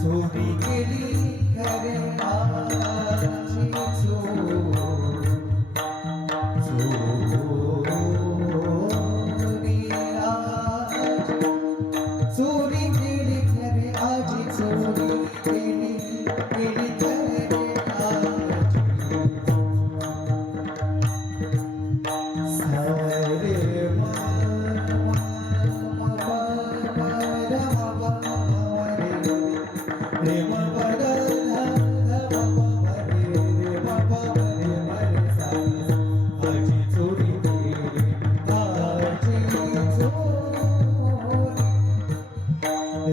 चोरी केली खरे आजी चोरी केली खरे आजी चोरी केली खरे आजी सारे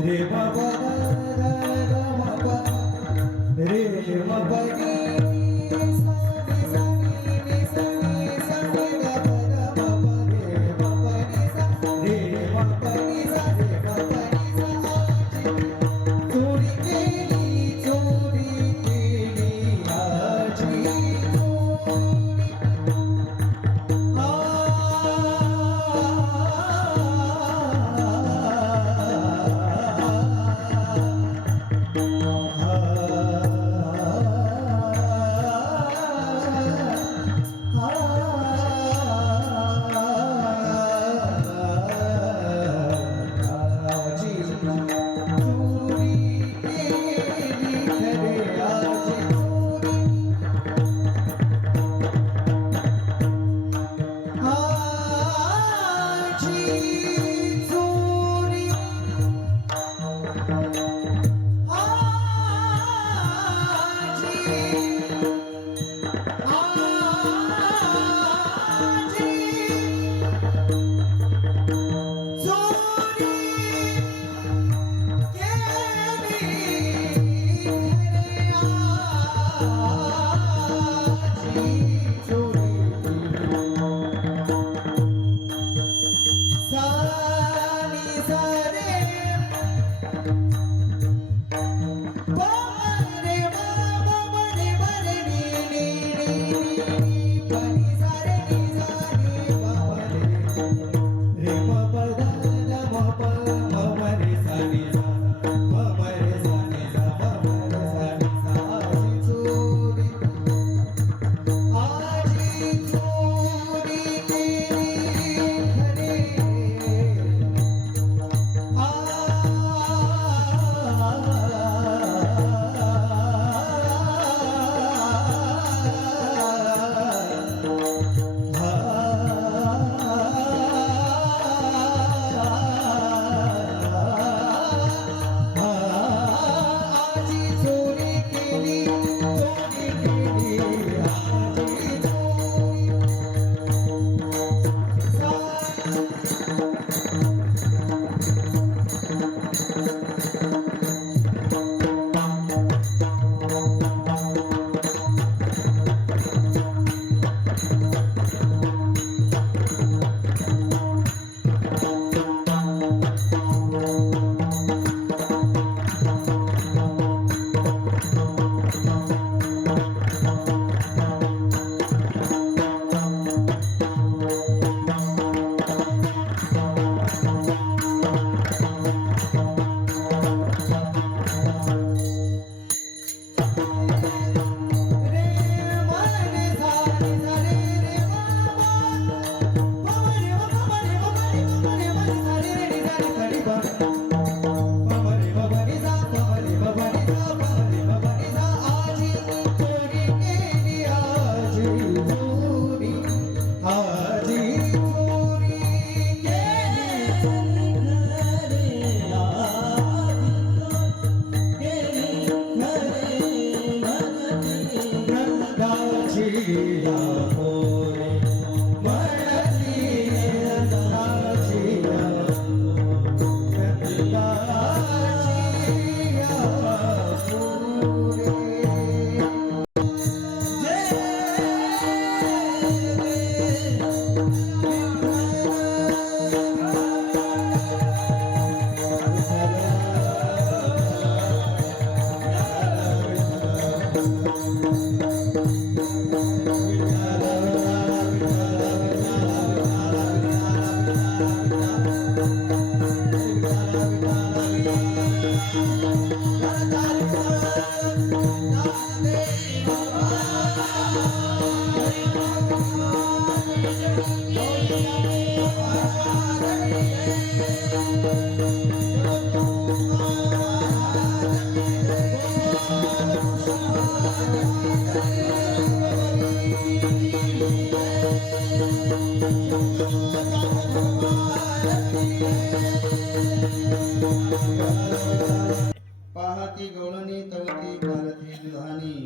रे बाबा रे बाबा रे सानी सानी रे सानी सानी बाबा बाबा रे बाबा रे सानी रे बाबा रे सानी बाबा रे सानी चोरी केली आजी पाहती गवळणी तवती पालथी दुधानी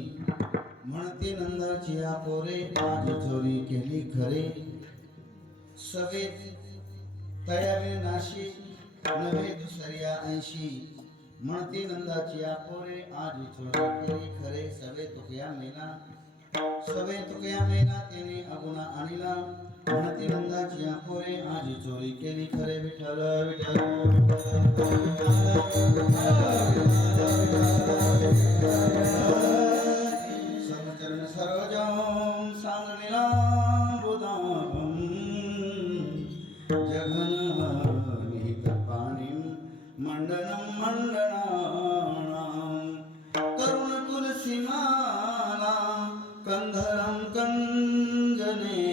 म्हणते नंदाची पोरे आज चोरी केली खरे सवे तयावे नाशी नव्हे दुसऱ्या ऐशी म्हणते नंदाची पोरे आज चोरी केली खरे सवे तुकया मेला त्याने अगुणा आणला म्हणते नंदाची पोरे आज चोरी केली खरे विठ्ठल समचरण सरोजं सांगलीलाम्बुदाभं जघननिहितपाणिं मण्डनं मण्डनानां करुणतुलसीमाला कन्धरं कञ्जनेत्रं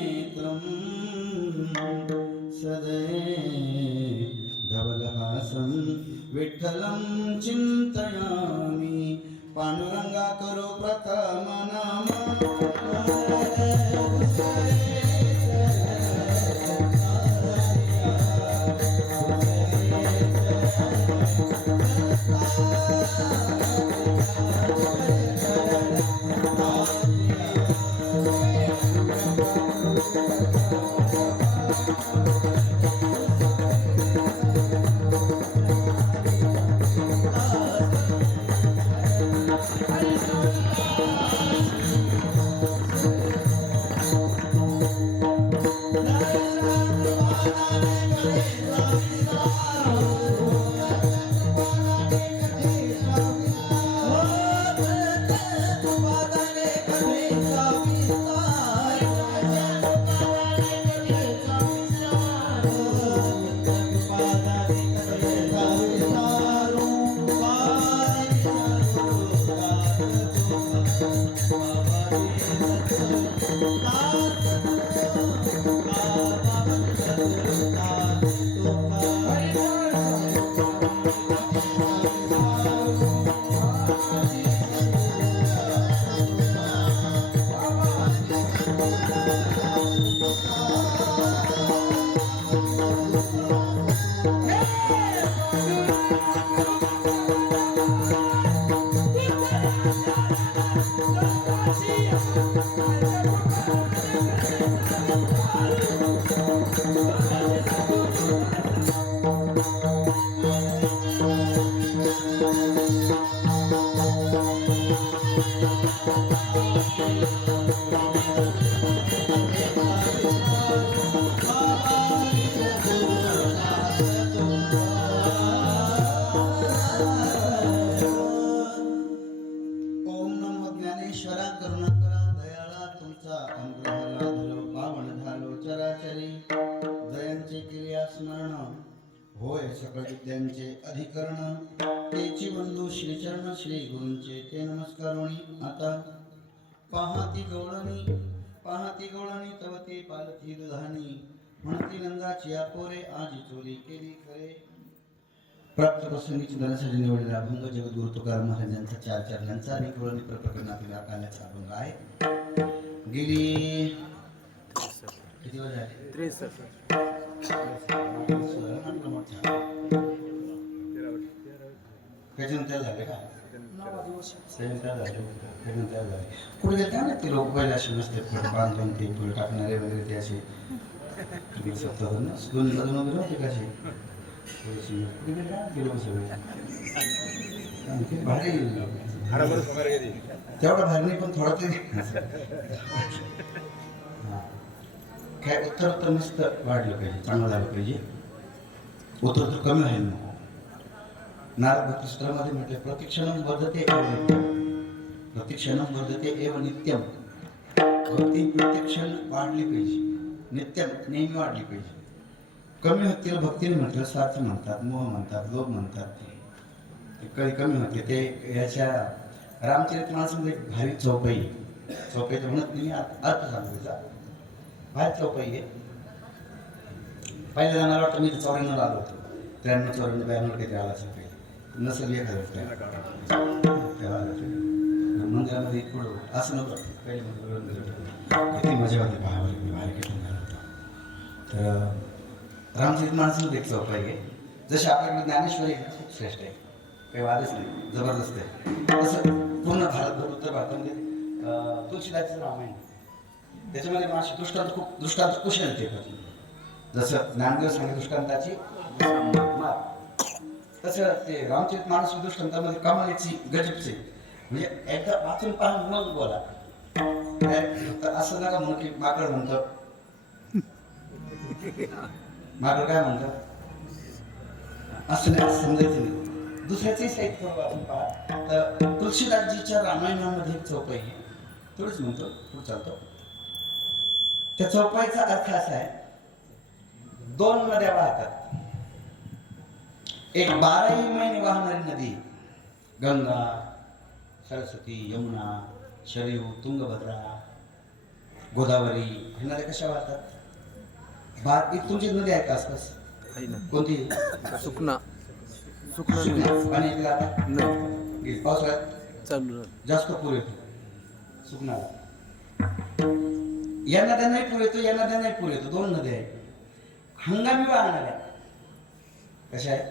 धवलहासं विठ्ठलं चिन्तयामि पांडुरंगा करो प्रथम नमः होय सकळ विद्यांचे अधिकरण तेची बंधू श्रीचरण श्री गुरूंचे ते नमस्कारोणी आता पाहती गवळणी तवती पालथी दुधानी म्हणती नंदाची पोरे आजी चोरी केली खरे प्राप्त प्रसंगीची धनासाठी निवडलेला अभंग जगद्गुरु तुकाराम महाराजांचा 4 चरणांचा आणि गवळणी प्रकरणातील आकालाचा अभंग आहे गेली किती वेळ झाली 30 त्याच्यानंतर झाले का कुठे गेले ना ते लोक पहिले असे नसते बांधून ते फुल टाकणारे वगैरे ते असे दोन वगैरे होते कसे भारी तेवढा भारी नाही पण थोडा तरी काय उत्तर मस्त वाढलं पाहिजे चांगलं झालं पाहिजे उत्तर कमी आहे नको नारद भक्तिसूत्रामध्ये म्हटले प्रतिक्षणं वर्धते एव नित्यम भक्ती प्रतिक्षण वाढली पाहिजे नित्यम नेहमी वाढली पाहिजे कमी होतील भक्तीने म्हटलं स्वार्थ म्हणतात मोह म्हणतात लोभ म्हणतात ते कधी कमी होते ते याच्या रामचरितमानसमध्ये एक भारी चौपाई चौपाई तर म्हणत नाही अर्थ सांगतो त्याचा भारी चौपाई आहे. पहिल्या मला वाटतं मी 94 आलो होतो 93 94 92 काहीतरी आला असेल पहिले नसेल मंदिरामध्ये पुढं असं नव्हतं पहिले किती मजा होती पाहावर बाहेर घेतून झालं होतं. तर रामचरितमानसमध्ये एक चौपाई आहे जशी आपल्याकडे ज्ञानेश्वरी खूप श्रेष्ठ आहे काही वादच नाही जबरदस्त आहे. तसं पूर्ण भारतभर उत्तर भारतामध्ये तुळशीदासचं रामायण त्याच्यामध्ये माझे दृष्टांत कुशल येते जसं ज्ञानदेव सांगे दृष्टांताची तसं ते रामचरितमानस दृष्टांतामध्ये कमालीची गजबचे म्हणजे एकदा वाचून पाहून मग बोला असं नका म्हणून की माकड म्हणतं माकड काय म्हणतं असं नाही असं समजायचं नाही दुसऱ्याचंही साहित्य वाचून पहा. तर तुळशीदासजीच्या रामायणामध्ये एक चौपाई आहे तेवढंच म्हणतो पुढे चालतो. त्या चौपाईचा अर्थ असा आहे 2 नद्या वाहतात एक 12ही महिने वाहणारी नदी गंगा सरस्वती यमुना शरयू तुंगभद्रा गोदावरी हे नद्या कशा वाहतात. तुमची नदी आहे का आसपास कोणती सुकना पाणी येते आता पावसाळ्यात चालू जास्त पूर येतो सुकनाला. या नद्या नाही पूर येतो या नद्या नाही पूर येतो 2 नद्या आहेत हंगामी वाहणाऱ्या कशा आहे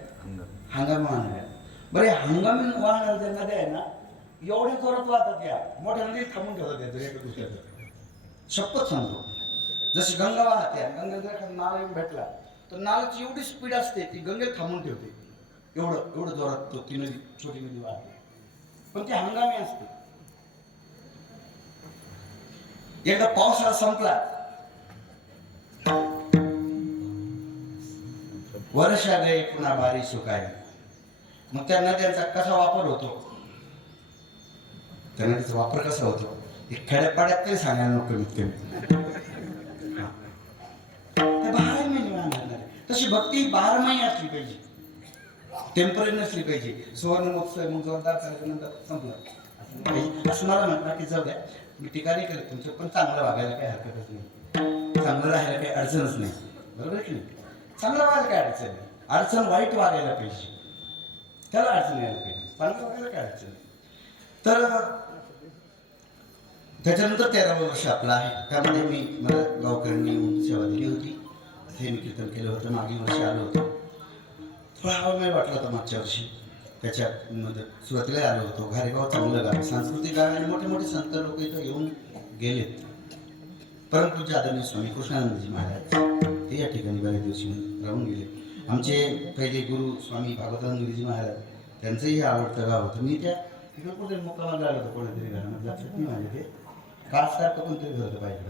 हंगामी वाहणाऱ्या. बरे हंगामी वाहणाऱ्या ज्या नद्या आहे ना एवढ्या जोरात वाहतात या मोठ्या नदी थांबून ठेवतात एका दुसऱ्याचं शपथ सांगतो. जशी गंगा वाहते गंगा जर एखादा नाला येऊन भेटला तर नाल्याची एवढी स्पीड असते ती गंगेत थांबून ठेवते एवढं जोरात तो ती नदी छोटी नदी वाहते पण ती हंगामी असते. एकदा पावसाळा संपला वर्षा गए पुन्हा बारिश सुकाय मग त्या नद्यांचा कसा वापर होतो त्या नदीचा वापर कसा होतो हे खेड्यापाड्यात तरी सांगायला नको कमीत कमी 12 महिने वाहणार. तशी भक्ती 12 महिने असली पाहिजे टेम्पररी नसली पाहिजे. सुवर्ण महोत्सव मग जोरदार कार्यक्रमानंतर संपलं असं मला म्हणतात की जाऊ द्या मी टीका नाही करत तुमचं पण चांगलं वागायला काही हरकतच नाही चांगलं राहायला काही अडचणच नाही बरोबर की नाही. चांगलं वागायला काय अडचण नाही अडचण वाईट वागायला पाहिजे त्याला अडचण यायला पाहिजे चांगलं वागायला काय अडचण नाही. तर त्याच्यानंतर 13वं वर्ष आपलं आहे त्यामध्ये मला गावकऱ्यांनी सेवा दिली होती हे मी कीर्तन केलं होतं मागील वर्षी आलो होतो थोडा हवामेळ वाटला होता मागच्या वर्षी त्याच्यामध्ये सुरुवातीला आलो होतो. घारेगाव चांगलं गाव सांस्कृतिक गाव आणि मोठे मोठे संत लोक इथं येऊन गेलेत. परमपूज्य आदरणीय स्वामी कृष्णानंदजी महाराज ते या ठिकाणी बऱ्याच दिवशी राहून गेले. आमचे पहिले गुरु स्वामी भागवतानंदजी महाराज त्यांचंही आवडतं गाव होतं. मी त्या तिकडे कुठे मुक्कामाला आलो होतो कोणत्यातरी घरामध्ये लक्षात नाही माझ्या ते कासारखं कोणतरी घर होतं पाहिजे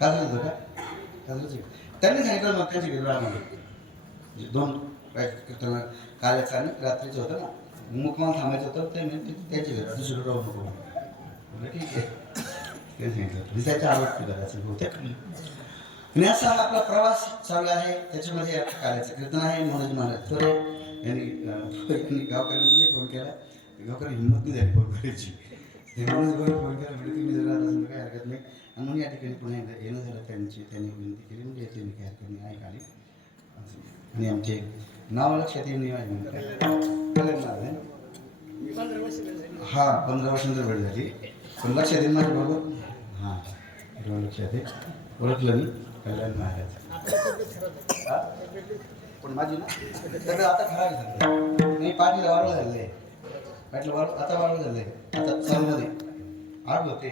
काजल होतं का काजलच त्यांनी सांगितलं मग त्यांच्या घरी राहणार 2 कीर्तन काल्याचं आणि रात्रीचं होतं ना मुक्काम थांबायचं होतं ते मी त्यांच्या घरी दुसरीकडे राहू नको म्हटलं ठीक आहे ते सांगितलं त्याच्या आवडतं घराचं बहुतेक आणि असा हा आपला प्रवास चालू आहे. त्याच्यामध्ये काल्याचं कीर्तन आहे मनोज महाराज तर यांनी गावकऱ्यांनी फोन केला गावकरी हिंमत नाही झाली फोन करायची मनोज भाऊ फोन केला म्हणजे तुम्ही जर राहत असेल तर काही हरकत नाही आणि म्हणून या ठिकाणी पुन्हा येणं झालं त्यांनी विनंती केली म्हणजे येते काही हरकत नाही ऐक आली आणि आमचे नाव लक्षात येईल हा 15 वर्षांची वेळ झाली पण लक्षात येईल माझ्या बरोबर हां लक्षात आहे ओळखलं मी कल्याण महाराज पण माझी ना सगळं आता खराब झालं नाही पाठीला वाळू झालं आहे पाठीला वाळू आता वाळू झालं आहे आता चालूमध्ये आग होते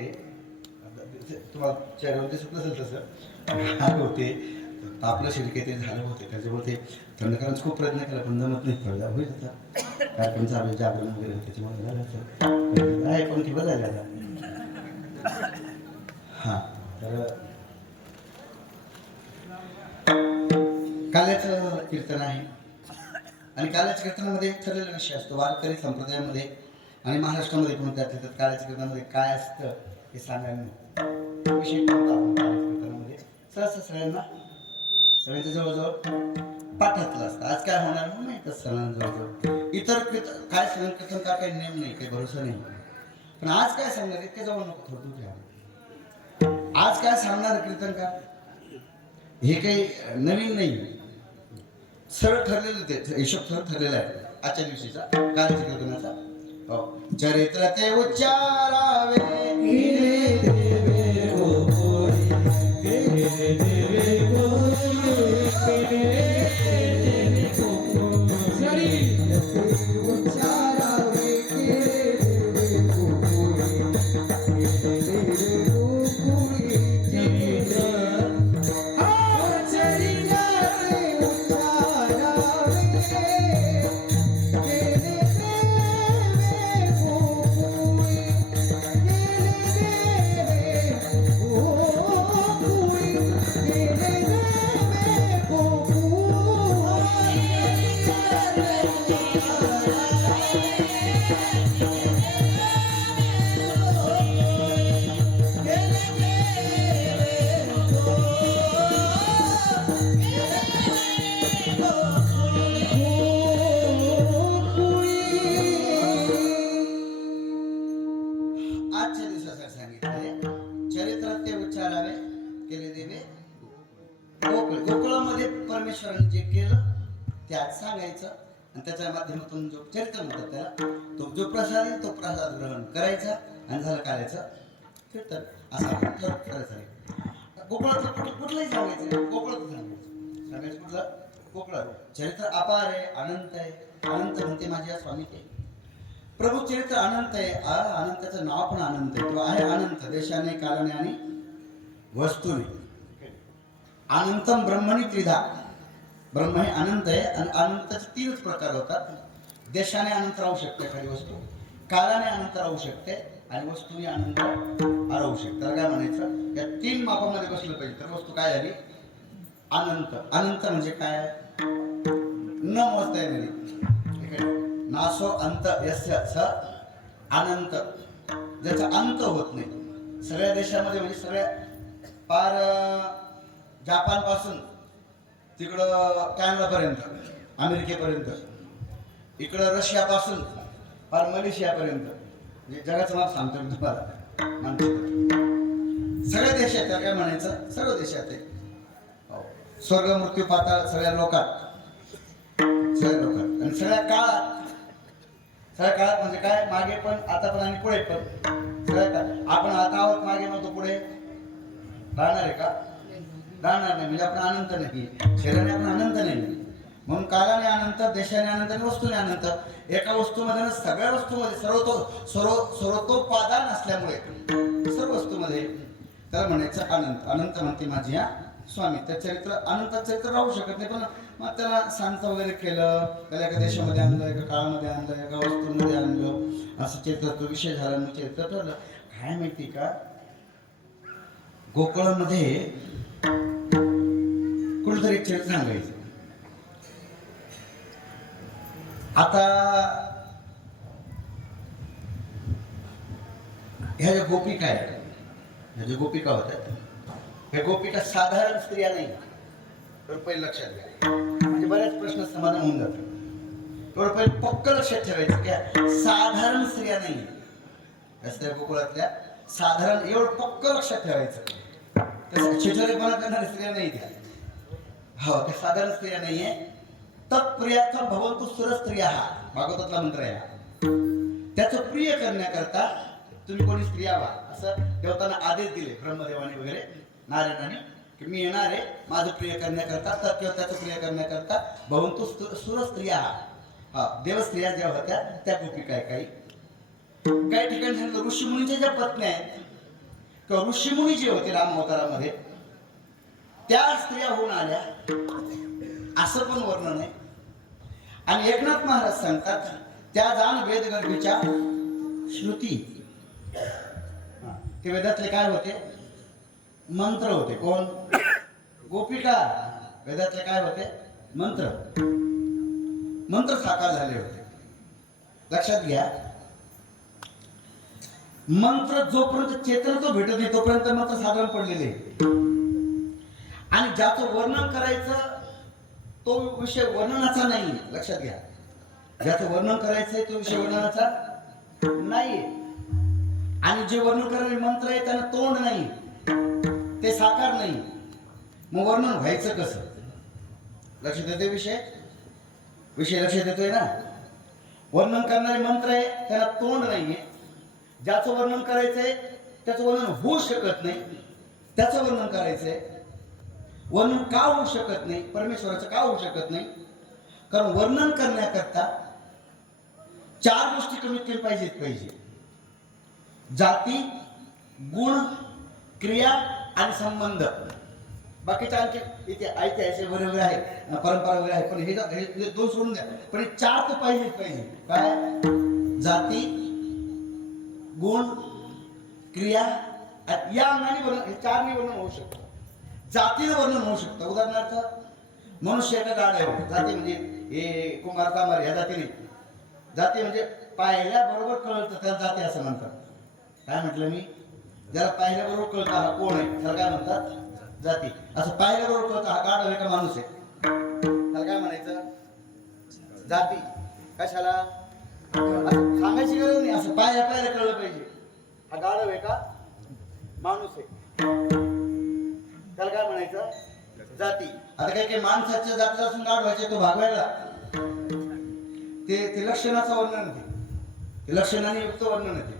तुम्हाला चेहऱ्यावर दिसत नसेल तसं आग होते आपलं शरीर काही ते झालं होते त्याच्यामुळे ते थंड करायचा खूप प्रयत्न केला पण जमत नाही कळला होईल आता कार्यक्रम चालू जागरण वगैरे त्याच्यामुळे झालं आहे पण ठेवलं झालं आता हां तर काल्याचं कीर्तन आहे आणि काल्याच्या कीर्तनामध्ये एक ठरलेला विषय असतो वारकरी संप्रदायामध्ये आणि महाराष्ट्रामध्ये पण त्यात काल्याच्या कीर्तनामध्ये काय असतं हे सांगायला विषय कोणता आपण काल्याच्या कीर्तनामध्ये सहसा सगळ्यांच्या जवळजवळ पाठातलं असतं आज काय होणार नाही तर सणांजवळ इतर काय सांगेल कीर्तनकार काही नेम नाही, काही भरोसा नाही. पण आज काय सांगणार इतके जाऊ नको थोडं घ्या. आज काय सांगणार कीर्तनकार हे काही नवीन नाही, सरळ ठरलेलं ते हिशोब सरळ ठरलेला आहे आजच्या दिवशीचा कालच्या कीर्तनाचा. हो, चरित्र ते उच्चारावे गिरे देवे गोरी, गिरे देवे गोरी, गिरे उच्चारावे गिरे देवे गोरी, गिरे देवे गोरी, चरित्र आजच्या दिवसासाठी सांगितले. चरित्र ते उच्चारावे केले देवे गोकुळ. गोकुळामध्ये परमेश्वराने जे केलं ते आज सांगायचं आणि त्याच्या माध्यमातून जो चरित्र म्हणतात त्याला, तो जो प्रसाद आहे तो प्रसाद ग्रहण करायचा आणि झालं करायचं कीर्तन असं आपण करायचं आहे. गोकुळातलं कुठलंही सांगायचं, गोकुळात सांगायचं कुठलं गोकुळात. चरित्र अपार आहे, अनंत आहे. अनंत म्हणते माझ्या स्वामी ते प्रभू चरित्र अनंत आहे. अनंताचं नाव पण अनंत आहे, किंवा आहे अनंत देशाने कालाने आणि वस्तूने. अनंतम ब्रह्मणी त्रिधा. ब्रह्म हे अनंत आहे आणि अनंताचे तीनच प्रकार होतात. देशाने अनंत राहू शकते एखादी वस्तू, कालाने अनंत राहू शकते आणि वस्तूने अनंत राहू शकते. त्याला काय म्हणायचं, या तीन मापामध्ये बसलं पाहिजे तर वस्तू काय झाली अनंत. अनंत म्हणजे काय, न मोजता येणारी. नासो अंत यस्य स अनंत, ज्याचा अंत होत नाही. सगळ्या देशामध्ये म्हणजे सगळ्या पार जापान पासून तिकडं कॅनडापर्यंत, अमेरिकेपर्यंत, इकडं रशियापासून पार मलेशियापर्यंत, म्हणजे जगाचं नाव सांगतो मी तुम्हाला. सगळ्या देशात काय म्हणायचं, सर्व देशात आहे. स्वर्ग मृत्यू पाताळ सगळ्या लोकात, सगळ्या लोकात आणि सगळ्या काळात. सगळ्या काळात म्हणजे काय, मागे पण आता पण आणि पुढे पण. सगळ्या काळात आपण आता आहोत, मागे नव्हतो, पुढे राहणार आहे का, राहणार नाही. म्हणजे आपण अनंत नाही, शरीराने आपण अनंत नाही. म्हणून कालाने अनंत, देशाने अनंत आणि वस्तूने अनंत. एका वस्तूमध्ये सगळ्या वस्तूमध्ये सर्वतोपादान असल्यामुळे सर्व वस्तूमध्ये त्याला म्हणायचं अनंत. अनंत म्हणते माझी या स्वामी. त्या चरित्र अनंत चरित्र राहू शकत नाही, पण मग त्याला शांत वगैरे केलं, त्याला एका देशामध्ये आणलं, एका काळामध्ये आणलं, एका वस्तूमध्ये आणलं, असं चरित्राचा विषय झाला. मग चरित्र ठरलं. काय माहिती का, गोकुळामध्ये कुठेतरी एक चरित्र सांगायचं. आता ह्या ज्या गोपिका आहेत, ह्या ज्या गोपिका होत्या, ह्या गोपिका साधारण स्त्रिया नाही. तर पहिले लक्षात घ्या, म्हणजे बऱ्याच प्रश्न समाधान होऊन जातात. थोडं पहिले पक्क लक्षात ठेवायचं की साधारण स्त्रिया नाही. त्या गोकुळातल्या साधारण एवढं पक्क लक्षात ठेवायचं. त्या छिछोरेपणा करणाऱ्या स्त्रिया नाही त्या. हो, त्या साधारण स्त्रिया नाहीये. तत्प्रियार्थम भवन्तु सुर स्त्रिया, हा भागवतातला मंत्र आहे. त्याचं प्रिय करण्याकरता तुम्ही कोणी स्त्रिया व्हा, असं देवतांना आदेश दिले ब्रह्मदेवाने वगैरे नारायणाने, की मी येणार आहे माझं प्रिय करण्याकरता. तर किंवा त्याचं प्रिय करण्याकरता भवन्तु सुर स्त्रिया, हा देवस्त्रिया ज्या होत्या त्या गोपिका आहे. काही ठिकाणी सांगितलं ऋषीमुनीच्या ज्या पत्न्या आहेत किंवा ऋषीमुनी जे होते राम अवतारामध्ये, त्या स्त्रिया होऊन आल्या, असं पण वर्णन आहे. आणि एकनाथ महाराज सांगतात त्या जाण वेदगर्भीच्या श्रुती. ते वेदातले काय होते, मंत्र होते. कोण, गोपिका. वेदातले काय होते, मंत्र. मंत्र साकार झाले होते. लक्षात घ्या, मंत्र जोपर्यंत चेतनत्व भेटत नाही तोपर्यंत मंत्र साधारण पडलेले. आणि ज्याचं वर्णन करायचं तो विषय वर्णनाचा नाही. लक्षात घ्या, ज्याचं वर्णन करायचंय तो विषय वर्णनाचा नाहीये. आणि जे वर्णन करणारे मंत्र आहे त्यांना तोंड नाही, ते साकार नाही. मग वर्णन व्हायचं कसं? लक्षात येतोय विषय लक्षात येतोय ना? वर्णन करणारे मंत्र आहे त्यांना तोंड नाहीये. ज्याचं वर्णन करायचंय त्याचं वर्णन होऊ शकत नाही, त्याचं वर्णन करायचंय. वर्णन का होऊ शकत नाही? परमेश्वराचं का होऊ शकत नाही? कारण वर्णन करण्याकरता 4 गोष्टी कमीत कमी पाहिजे. जाती, गुण, क्रिया आणि संबंध. बाकीच्या आणखी इथे ऐतिहासिक वगैरे आहे, परंपरा वगैरे आहे, पण हे 2 सोडून द्या. पण हे 4 तर पाहिजे. काय? जाती, गुण, क्रिया, या अंगाने वर्णन, हे 4 वर्णन होऊ शकतं. जातीनं वर्णन होऊ शकतं. उदाहरणार्थ मनुष्य एका गाड्यावर, जाती म्हणजे हे कुंभार कामार ह्या जाती नाही. जाती म्हणजे पाहिल्याबरोबर कळतं त्याला जाती असं म्हणतात. काय म्हटलं मी? ज्याला पाहिल्याबरोबर कळतं हा कोण आहे त्याला काय म्हणतात? जाती. असं पाहिल्याबरोबर कळतं हा गाढव आहे का माणूस आहे त्याला काय म्हणायचं? जाती. कशाला? असं सांगायची गरज नाही, असं पाहिल्या कळलं पाहिजे हा गाढव आहे का माणूस आहे, त्याला काय म्हणायचं? जाती. आता काही माणसाच्या जातीला असून गाढवायचे तो भागवायला ते लक्षणाचं वर्णन आहे. ते लक्षणाने युक्त वर्णन आहे.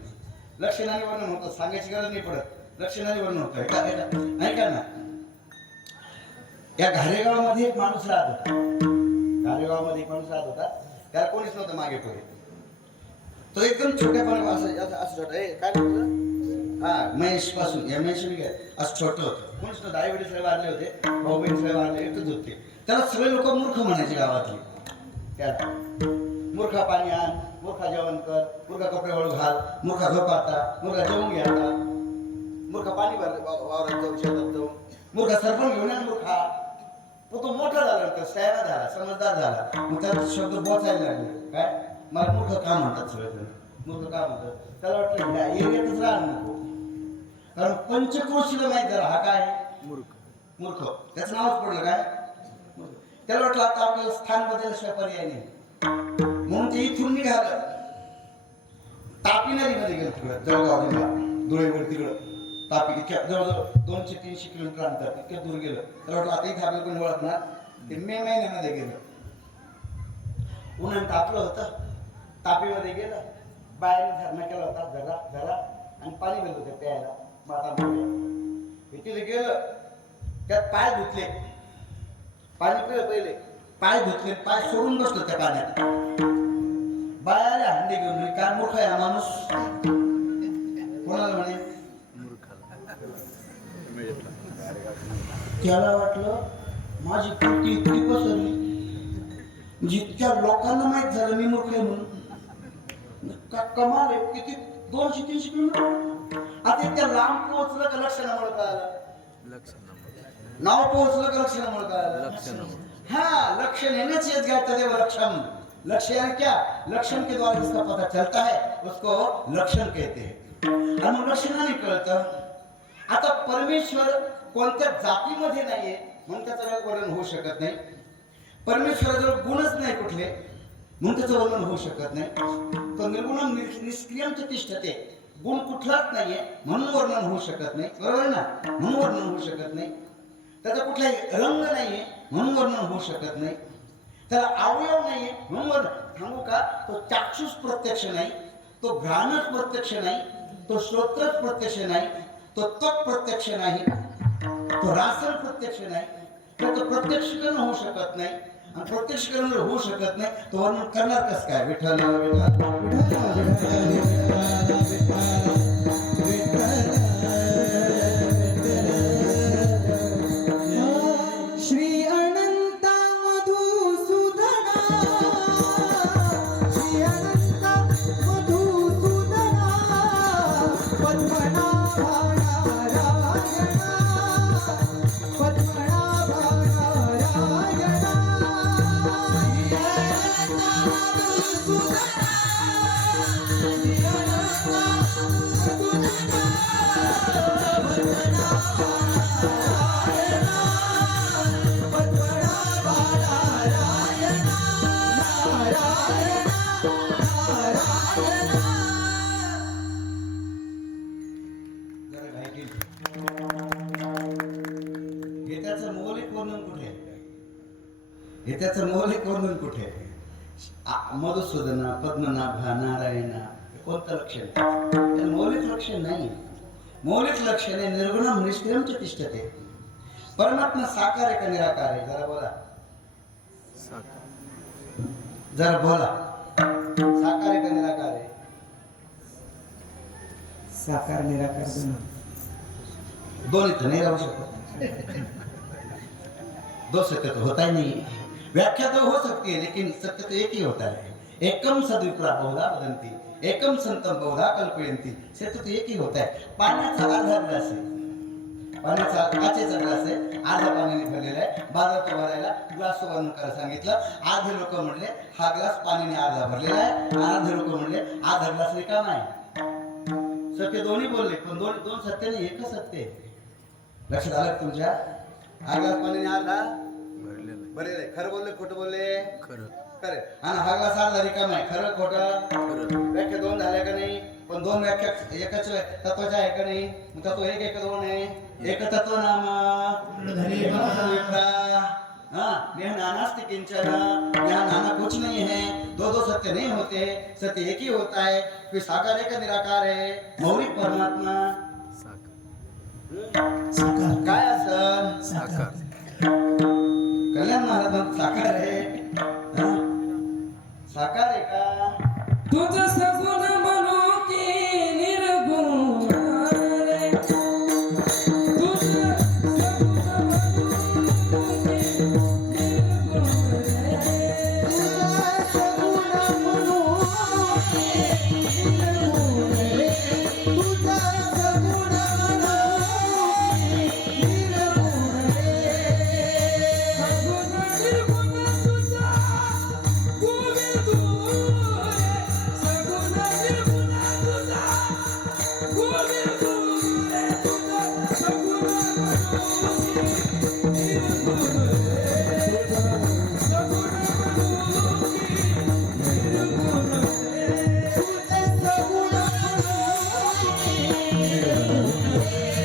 लक्षणाने वर्णन होतं, सांगायची गरज नाही पडत. लक्षणाने वर्णन होतं. ऐका ना, या घारेगावामध्ये एक माणूस राहत होता. त्याला कोणीच नव्हतं मागे पुढे. तो एकदम छोट्यापणा असं छोटा काय म्हणतो हा महेश पासून, या महेश असं छोटं होतं. कोणीच नव्हतं. आई वडील सगळे वारले होते, भाऊ बहीण सगळे वारले, एकच होते. त्याला सगळे लोक मूर्ख म्हणायचे गावातले. त्याला मूर्खा पाणी आण, मूर्खा जेवण कर, मूर्खा कपडे वळू घाल, मूर्खा झोप आता, मूर्खा जेवून घ्या आता, मूर्खा पाणी भर वावरात जाऊ, शेतात जाऊ, मूर्खा सरपण घेऊन या मूर्खा. तो मोठा झाला, तर सयाना झाला, समजदार झाला. मग त्याला शब्द बोचायला लागले. काय? मला मूर्ख का म्हणतात सगळे जण? मूर्ख का म्हणतात? त्याला वाटलं या एरियातच राहणार नको, कारण पंचक्रोशीला माहित झाला हा काय मूर्ख. त्याचं नावच पडलं काय? त्याला वाटलं आता आपल्याला स्थान बदलल्याशिवाय पर्याय नाही, म्हणून ते इथून निघालं. तापी नदीमध्ये गेलं तिकडं, जळगाव धुळेवर तिकडं तापी. इतक्या जवळजवळ 200-300 किलोमीटर अंतर, इतक्या दूर गेलं. त्याला वाटलं आता इथे आपल्याला कोणी ओळखणार. ते मे महिन्यामध्ये गेलं, उन्हानं तापलं होतं. तापीमध्ये गेलं, बायाने धरणा केला होता जरा आणि पाणी गेलं होतं प्यायला मातामध्ये. तिथे गेलं, त्यात पाय धुतले, पाणी पिलं पहिले, पाय धुतले, पाय सोडून बसलो त्या पाण्यात. बायाला हंडी घेऊन, काय मूर्ख आहे हा माणूस. कोणाला म्हणे? त्याला वाटलं माझी कृती इतकी पसरली, जितक्या लोकांना माहित झालं मी मूर्ख आहे म्हणून. कमाल आहे. किती 200-300 किलोमीटर. आता इतक्या लांब पोहोचलं का लक्षणामुळे कळालं? नाव पोहोचलं का लक्षणामुळे कळालं? हाँ, लक्षण है ना चीज कहते थे वो लक्षण. लक्षण क्या? लक्षण के द्वारा जिसका पता चलता है उसको लक्षण कहते हैं. आणि मग लक्षणाने कळतं. आता परमेश्वर कोणत्या जातीमध्ये नाहीये म्हणून त्याचं वर्णन होऊ शकत नाही. परमेश्वराजवळ गुणच नाही कुठले म्हणून त्याचं वर्णन होऊ शकत नाही. तो निर्गुण निष्क्रियम च तिष्ठते. गुण कुठलाच नाहीये म्हणून वर्णन होऊ शकत नाही. बरोबर ना? म्हणून वर्णन होऊ शकत नाही. त्याचा कुठलाही रंग नाहीये म्हणून वर्णन होऊ शकत नाही. त्याला अवयव नाहीये म्हणून वर्णन. सांगू का? तो चाक्षुष प्रत्यक्ष नाही, तो घ्राणच प्रत्यक्ष नाही, तो श्रोत्रच प्रत्यक्ष नाही, तो त्वक प्रत्यक्ष नाही, तो रासन प्रत्यक्ष नाही. तो प्रत्यक्षीकरण होऊ शकत नाही. आणि प्रत्यक्षीकरण होऊ शकत नाही तो वर्णन करणार कसं काय? विठ्ठल श्री अनंत मधुसूदना, श्री अनंत मधुसूदना, पद्मनाभा नारायणा, पद्मनाभा नारायणा. श्री अनंत मधुसूदना, श्री अनंत हे त्याचं मौलिक वर्णन कुठे? मधुसूदना, पद्मनाभा, नारायणा हे कोणतं लक्षण? त्याला मौलिक लक्षण नाही. मौलिक लक्षण आहे निर्गुणम निष्क्रियम च तिष्ठते. परमात्मा साकार आहे का निराकार आहे? जरा बोला, जरा बोला. साकार आहे का निराकार आहे? साकार निराकार दोन्ही तर नाही राहू शकत. दो सत्य तो होता ही नहीं. व्याख्या तो हो सकती है लेकिन सत्य तो एक ही होता है. एकम सद्विप्रा बहुधा वदंती, एकम संतम बहुधा कल्पयंती. सत्य तो एक ही होता है. पाण्याचा अर्धा ग्लास आहे, पाण्याचा काचेचा ग्लास आहे, अर्धा पाण्याने भरलेला आहे. बाजारात भरायला ग्लास बनवून करायला सांगितलं. अर्धे लोक म्हणले हा ग्लास पाण्याने अर्धा भरलेला आहे, अर्धे लोक म्हणले अर्धा ग्लास रिकामा आहे. सत्य दोन्ही बोलले पण दोन सत्य नाही, एकच सत्य आहे. लक्षात आलं तुमच्या? हा ग्लास पाण्याने अर्धा भरलेला आहे. खरं बोलले खोटं बोलले? खरं. आणि हा ग्लास अर्धा रिकामा आहे. खरं खोटं? व्याख्या दोन झाल्या का नाही? पण दोन व्याख्या एकच तत्वाच्या आहे का नाही? तत्व एक एक दोन आहे. एक तत्व नाम यह नानास्ति किंचन, यहाँ नाना कुछ नहीं है. दो दो सत्य नहीं होते, सत्य एक ही होता है. फिर साकार है का निराकार है? मौलिक परमात्मा साकार काय असन? साकार कल्याण महाराज साकार आहे. साकार आहे का? तुझं सगुण म्हणू की निर्गुण रे. तुझं सगुण म्हणू की निर्गुण रे. तुझं सगुण म्हणू की निर्गुण रे. तुझं सगुण म्हणू की निर्गुण रे. सगुण निर्गुण तुझा गोविंद रे. सगुण निर्गुण तुझा गोविंद रे. तुझं सगुण म्हणू की निर्गुण रे. तुझं सगुण म्हणू की निर्गुण रे.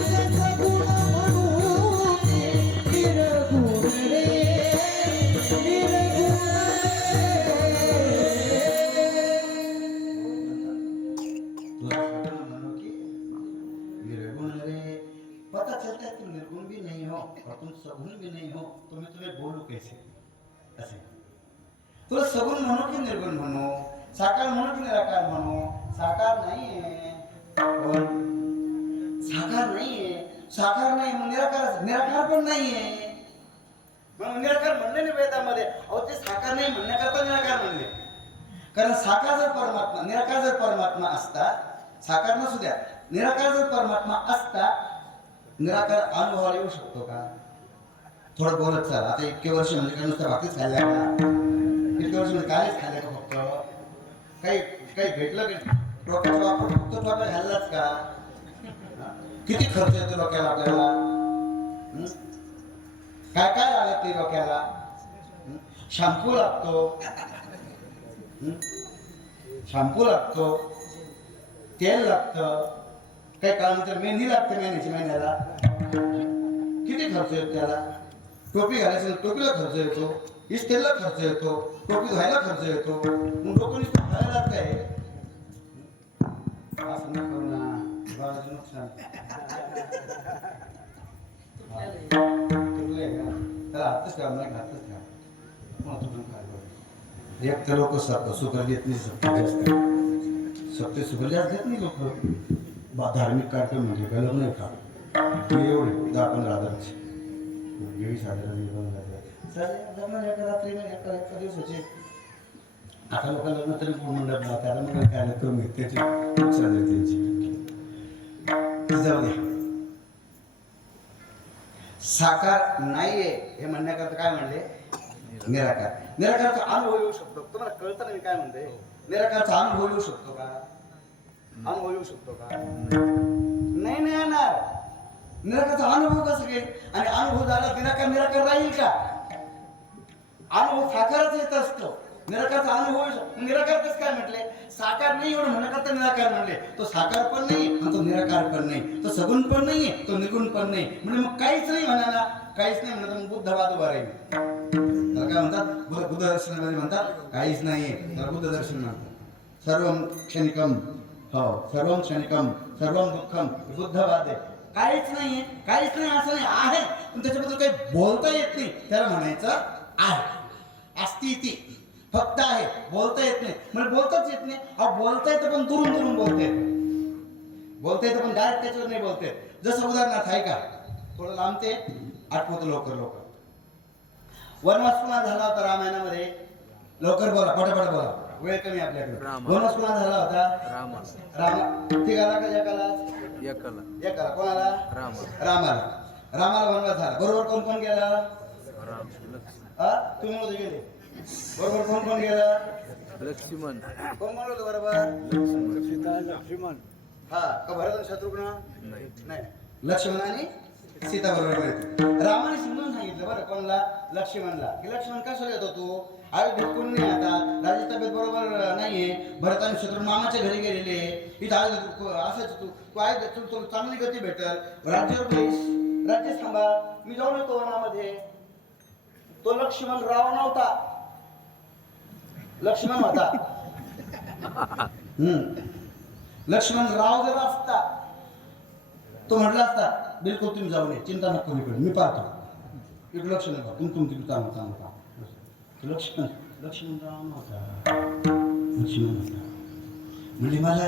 तुझं सगुण म्हणू की निर्गुण रे. तुझं सगुण म्हणू की निर्गुण रे. निर्गुण तुझा सगुण म्हणू की निर्गुण रे. पता चलता है तुम निर्गुण भी नहीं हो और तुम सगुण भी नहीं हो, तो मैं तुम्हें बोलू कैसे? असे तुला सगुण म्हणू की निर्गुण म्हणू? साकार म्हणू की निराकार म्हणू? साकार नाहीये. कोण? साकार नाहीये. साकार नाही मग निराकार पण नाहीये. मग निराकार म्हणले नाही वेदामध्ये. अहो ते साकार नाही म्हणण्याकरता निराकार म्हणले. कारण साकार जर परमात्मा, निराकार जर परमात्मा असता, साकार नसू द्या, निराकार जर परमात्मा असता, निराकार अनुभवाला येऊ शकतो का? थोडं बोलत चाल. आता इतके वर्ष म्हणजे काय नुसतं भाकरीच खाल्ल्या का? इतके वर्ष म्हणजे कायच खाल्ल्या का फक्त? काही काही भेटलं की डोक्याचा वापर फक्त डोक्याला घाललाच का? किती खर्च येतो डोक्याला आपल्याला? काय काय लागत नाही डोक्याला? शॅम्पू लागतो, शॅम्पू लागतो, तेल लागतं, काही काळानंतर मेहंदी लागते महिन्याला. किती खर्च येतो त्याला? टोपी घालायचं टोपीला खर्च येतो, इस्त्रीला खर्च येतो, टोपी धुवायला खर्च येतो. मग डोकं नुसतं धुवायला लागत आहे. असं नाही करू ना, बाळाचं नुकसान. त्याला हातच ठेवा, नाही हातच ठेवा. मग तुम्ही काय बरं एक तर लोक सुकर देत नाही. सत्य सुकर जास्त देत नाही लोक. धार्मिक कार्यक्रम म्हणजे काय लग्न आहे का? एवढे 10-15 हजाराचे 20,000 लग्न एका रात्री एका दिवसाचे. आता लोक लग्न तरी कोण मंडप ना त्याला मग कार्यक्रम आहेत त्याची नुकसान आहे त्यांची. जाऊ द्या. साकार नाहीये हे म्हणण्याकरता काय म्हणले? निराकार. निराकारचा अनुभव येऊ शकतो. तुम्हाला कळतं ना मी काय म्हणते? निराकारचा अनुभव येऊ शकतो का? अनुभव येऊ शकतो का? नाही येणार. निराकारचा अनुभव कसं घेईल? आणि अनुभव झाला निराकार राहील का? अनुभव साकारच येत असतो. निराकारचा अनुभव निराकार कसं काय म्हटले? साकार नाही एवढं म्हणण्याकरता निराकार म्हणले. तो साकार पण नाही आणि तो निराकार पण नाही. तो सगुण पण नाहीये, तो निर्गुण पण नाही. म्हणजे मग काहीच नाही म्हणाला, काहीच नाही म्हणत बुद्धवाद उभा राहील. त्याला काय म्हणतात बुद्ध दर्शनामध्ये म्हणतात काहीच नाहीये, त्याला बुद्ध दर्शन म्हणतात. सर्वम क्षणिकम, हो सर्वम क्षणिकम सर्वम दुःखम बुद्धवाद आहे. काहीच नाहीये, काहीच नाही असं नाही आहे, पण त्याच्याबद्दल काही बोलता येत नाही, त्याला म्हणायचं आहे. अस्ति इति फक्त आहे, बोलता येत नाही. म्हणजे बोलताच येत नाही. अहो बोलता येतं पण दुरून दुरून बोलता येतं, बोलता येतं पण डायरेक्ट त्याच्यावर नाही बोलता येत. जसं उदाहरणार्थ आहे का, थोडं लांबते आठवतं लवकर लवकर. वनवास पुन्हा झाला होता रामायणामध्ये, लवकर बोला पटापट बोला, वेळ कमी आपल्याकडे. वनवास पुन्हा झाला होता राम तिघाला का एकाला कोणाला रामाला वनवास झाला. बरोबर कोण कोण गेला? तुम्ही नव्हते गेले बरोबर. कोण कोण गेलं? लक्ष्मण. कोण कोण होतं बरोबर? लक्ष्मण. हा का भरत आणि शत्रुघ्न? नाही. लक्ष्मण आणि सीता बरोबर येते. रामाने समजून सांगितलं बरं कोणला? लक्ष्मणला, की लक्ष्मण कशाला येतो तू? अयोध्येत कोण नाही, आता राजी तब्येत बरोबर नाहीये, भरत आणि शत्रुघ्न मामाच्या घरी गेलेले, इथं असायचं तू अयोध्येत तुला चांगली गती भेटल, राज्यावर बैस, राज्य सांभाळ, मी जाऊन येतो वनामध्ये. तो लक्ष्मण राव नव्हता, लक्ष्मण होता. लक्ष्मण राव जर असता तो म्हटला असता बिलकुल तुम्ही जाऊ नये, चिंता नको करू, मी पाहतो, इकडे लक्ष नका, तुम्ही चांगलं. लक्ष्मण राव नव्हता, लक्ष्मण होता. म्हणजे मला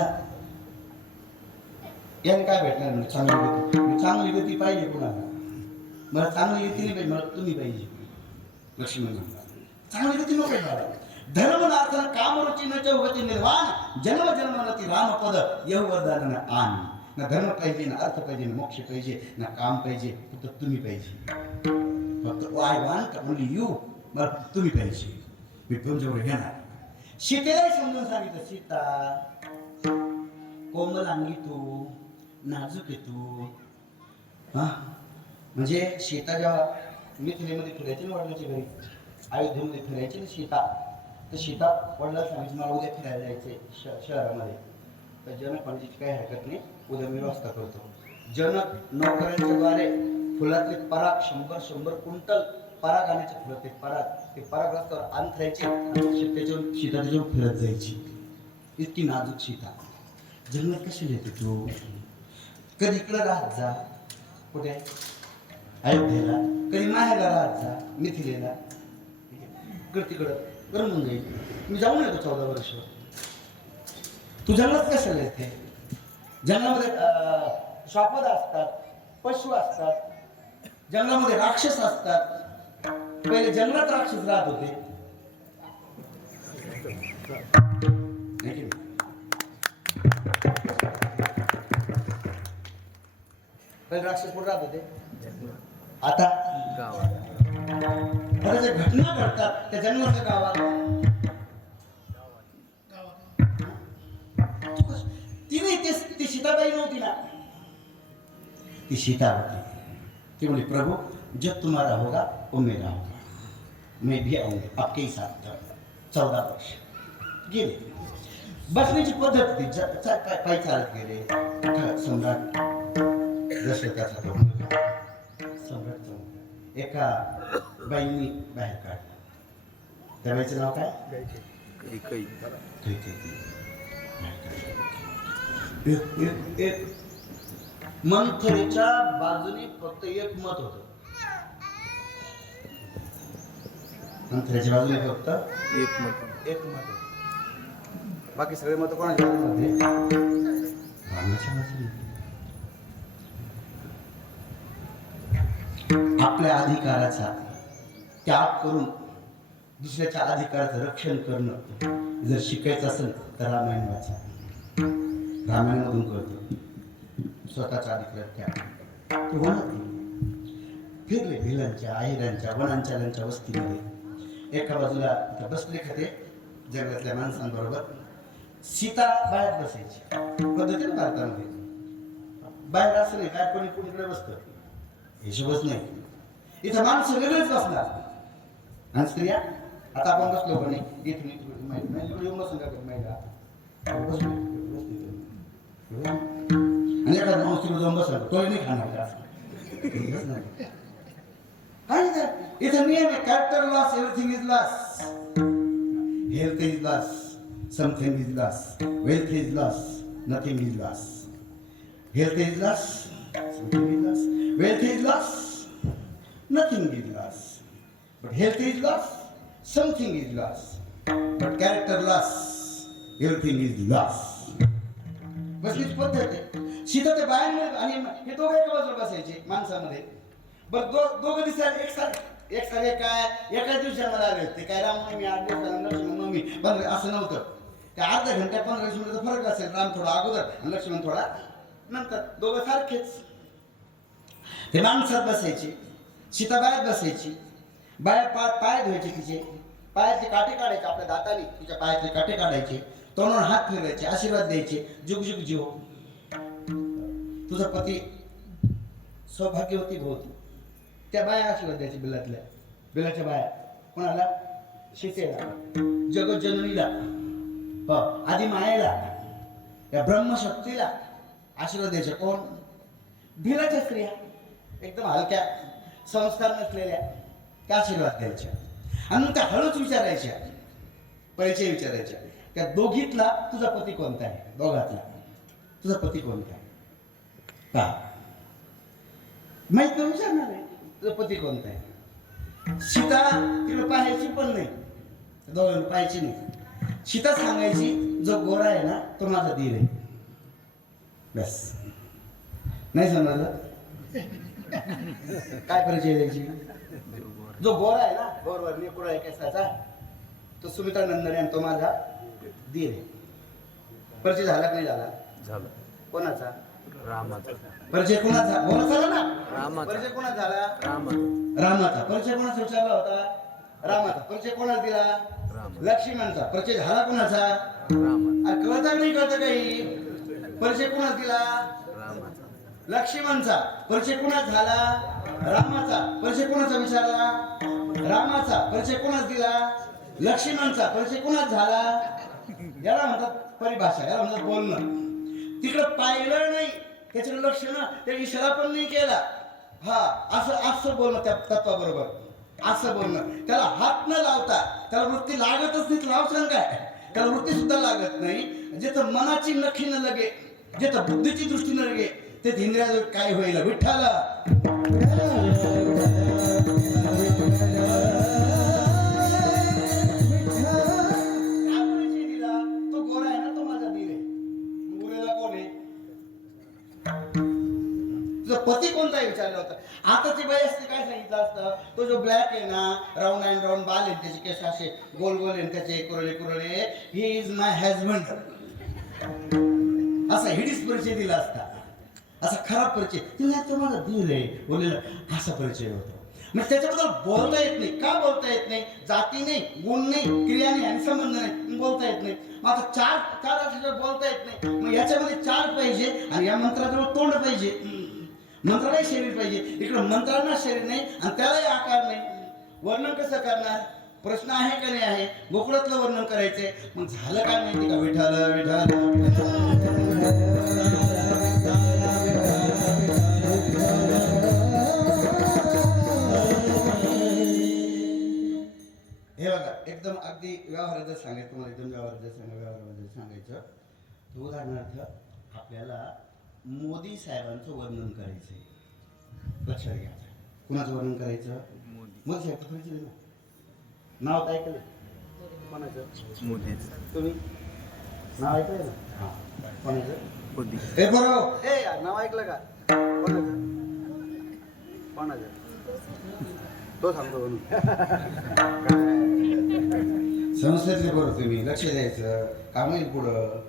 याने काय भेटणार? म्हणजे चांगली गती, चांगली गती पाहिजे कोणाला? मला चांगली गती नाही पाहिजे, मला तुम्ही पाहिजे. लक्ष्मण चांगली गती नको मला. धर्म नार्थन कामरुची न चौगती निर्वाण, जन्म जन्मनती रामपद यह वरदान आन. ना धर्म पाहिजे, ना अर्थ पाहिजे, ना मोक्ष पाहिजे, ना काम पाहिजे, फक्त तुम्ही पाहिजे. फक्त आय वांट ओनली यू, मला तुम्ही पाहिजे, मी तुमच्यावर घेणार. सीतेलाही समजून सांगितलं, सीता कोमल अंगी तू, नाजूक आहे तू. हा म्हणजे सीता जेव्हा मिथिलेमध्ये फिरायची ना वडिलांच्या घरी, अयोध्येमध्ये फिरायची ना सीता, तर सीता वडिलांना सांगायची मला उद्या फिरायला जायचे शहरामध्ये. तर जनक म्हणजे काही हरकत नाही, उद्या मी व्यवस्था करतो. जनक नोकऱ्यांच्या द्वारे फुलातले पराग 100 क्विंटल पराग आणायचे, फुलं ते पराग रस्त्यावर अंथरायचे, त्याच्यावर सीता त्याच्यावर फिरत जायची. इतकी नाजूक सीता. जंगलात कशी येते तू? कधी इकडं राहत जा, कुठे अयोध्येला, कधी माहेरला राहत जा मिथिलेला, इकडं तिकडं रमून जाईल. मी जाऊन येतो 14 वर्ष. तू जंगलात कशाला येते? जंगलामध्ये श्वापद असतात, पशु असतात, जंगलामध्ये राक्षस असतात. पहिले जंगलात राक्षस राहत होते, पहिले राक्षस कुठे राहत होते? आता आता ज्या घटना घडतात त्या जंगलाच्या गावात, ती नाही, ती सीताबाई नव्हती ना, ती सीता होती. ती म्हणली प्रभू जब तुम्हारा होगा वो मेरा होगा, मैं भी आऊंगा आपके ही साथ. 14 वर्ष गेले. बसण्याची पद्धत ती पायी चालत गेले. सम्राट दशरथाचा तो मुलगा सम्राट एका बाईंनी बाहेर काढला. त्या बाईचं नाव काय? कैकेयी. एक मंथरेच्या बाजूने फक्त एक मत होतं. मंथरेच्या बाजूने फक्त एक मत होतं. बाकी सगळे मत कोणाच्या बाजूने? रामाच्या बाजूने. आपल्या अधिकाराचा त्याग करून दुसऱ्याच्या अधिकाराचं रक्षण करणं जर शिकायचं असेल तर रामायण वाचा. रामायणामधून कळतं. स्वतःचा अधिकार त्याग. ते वनात फिरले, भिलांच्या, अहिरांच्या, वनांच्या वस्तीमध्ये. एका बाजूला बसले खाते जंगलातल्या माणसांबरोबर. सीता बाहेर बसायची पद्धती ना भारतामध्ये. बाहेर असं नाही, बाहेर कोणी कोणीकडे बसतं, हिशोबच नाही. इथं माणसं वेगळेच बसणार आणि स्त्रिया. आता आपण बसलो पण नाही, इथून माहिती येऊन बसून काय महिला आणि एखादा माणूस तिकडे जाऊन बसला तो नाही खाणार. इथं नियम आहे, character loss, everything is loss. Health is loss, something is loss. Wealth is loss, nothing is loss. Health is loss, something is loss. Wealth is loss, nothing is loss. But health is loss, something is loss. But character loss, everything is loss. बस हीच पद्धत आहे. सीता ते बायांमध्ये आणि हे दोघं एका बाजूला बसायचे माणसामध्ये. बरं दोघं दिसायला एक साले काय एका दिवसामध्ये आले होते. काय रामनवमी 8 दिवसाला, लक्ष्मणनवमी 15 असं नव्हतं. त्या अर्ध्या घंट्या 15-20 मिनिटाचा फरक असेल. राम थोडा अगोदर आणि लक्ष्मण थोडा नंतर. दोघं सारखेच. ते माणसात बसायचे, सीता बायात बसायची. बाया पाय धुवायचे, तिचे पायातले काटे काढायचे आपल्या दाताने, तिच्या पायातले काटे काढायचे, तोंडावर हात फिरवायचे, आशीर्वाद द्यायचे. जुग जुग जीव, तुझा पती सौभाग्यवती भवती. त्या बाया आशीर्वाद द्यायचे बिलाच्या बाया. कोणाला? सीतेला, जगज्जननीला, आधी मायेला, या ब्रह्मशक्तीला आशीर्वाद द्यायचे. कोण? भिलाच्या स्त्रिया, एकदम हलक्या, संस्कार नसलेल्या, त्या आशीर्वाद द्यायच्या. आणि मग त्या हळूच विचारायच्या, परिचय विचारायच्या. त्या दोघीतला तुझा पती कोणता आहे? दोघातला तुझा पती कोणता आहे? का माहित विचारणार आहे, तुझा पती कोणता आहे? सीता तिला पाहायची पण नाही, दोघांना पाहायची नाही. सीता सांगायची, जो गोरा आहे ना तो माझा दीर आहे. बस. नाही समजलं? काय परिचय द्यायची? जो गोरा आहे ना, गोरवर कुळा आहे केसाचा, तो सुमित्रा नंदन आणि तो माझा दीर आहे. परिचय झाला की नाही झाला? झालं. कोणाचा? रामाचा. परिचय कोणाचा? गोरा झाला ना. रामाचा. परिचय कोणाचा झाला? रामाचा. रामाचा. परिचय कोणाचा विचारला होता? रामाचा. परिचय कोणाला दिला? राम. लक्ष्मणचा. परिचय झाला कोणाचा? रामाचा. अरे कळता नाही कळतं काही? परिचय कोणाला दिला? रामाचा. लक्ष्मणचा. परिचय कोणाचा झाला? रामाचा. परिचय कोणाचा विचारला? रामाचा. परिचय कोणाचा दिला? लक्ष्मणचा. परिचय कोणाचा झाला? याला म्हणतात परिभाषा, याला म्हणतात बोलणं. तिकडं पाहिलं नाही, त्याच्याकडे लक्ष ना, त्या इशारा पण नाही केला. हा असं बोलणं त्या तत्वाबरोबर, असं बोलणं. त्याला हात न लावता, त्याला वृत्ती लागतच नाही. लावचं काय? त्याला वृत्ती सुद्धा लागत नाही. जिथं मनाची नखी न लगे, जिथं बुद्धीची दृष्टी न लगे, ते इंद्रियाजवळ काय होईल? विठ्ठल. तो गोरा आहे ना, तो माझा दीर आहे. गोरेला कोण आहे? तुझा पती कोणता आहे विचारलं होतं. आताची बाई असते काय सांगितलं असतं? तो जो ब्लॅक आहे ना, राऊंड अँड राऊंड बाल आहे, त्याचे केस असे गोल गोल आहे, त्याचे कुरळे, ही इज माय हजबंड, असा हिडीस परिचय दिला असता. असा खराब परिचय. तो माझा दीर आहे बोललेला, असा परिचय होतो. मग त्याच्याबद्दल बोलता येत नाही. का बोलता येत नाही? जाती नाही, गुण नाही, क्रिया नाही आणि संबंध नाही, बोलता येत नाही. मग आता चार अक्षर बोलता येत नाही. मग याच्यामध्ये 4 पाहिजे आणि या मंत्राजवळ तोंड पाहिजे. मंत्रालाही शरीर पाहिजे. इकडं मंत्रांना शरीर नाही आणि त्यालाही आकार नाही. वर्णन कसं करणार? प्रश्न आहे का नाही आहे? गोकुळातलं वर्णन करायचंय. मग झालं काय माहिती का? विठ्ठल हे बघा, एकदम अगदी व्यवहाराचं सांगायचं तुम्हाला, एकदम व्यवहारामध्ये सांगायचं. उदाहरणार्थ आपल्याला मोदी साहेबांचं वर्णन करायचंय. लक्षात घ्या. कुणाचं वर्णन करायचं? मोदी साहेब परिचय ना. नाव काय ऐकलं? कोणाचं? मोदी. तुम्ही नाव ऐकलंय ना? हां. कोणाचं? मोदी. हे बरोबर. हे यार, नाव ऐकलं का? कोणाचं? तो सांगतो म्हणून. संस्थेतले बरोबर तुम्ही लक्ष द्यायचं. काम येईल पुढं.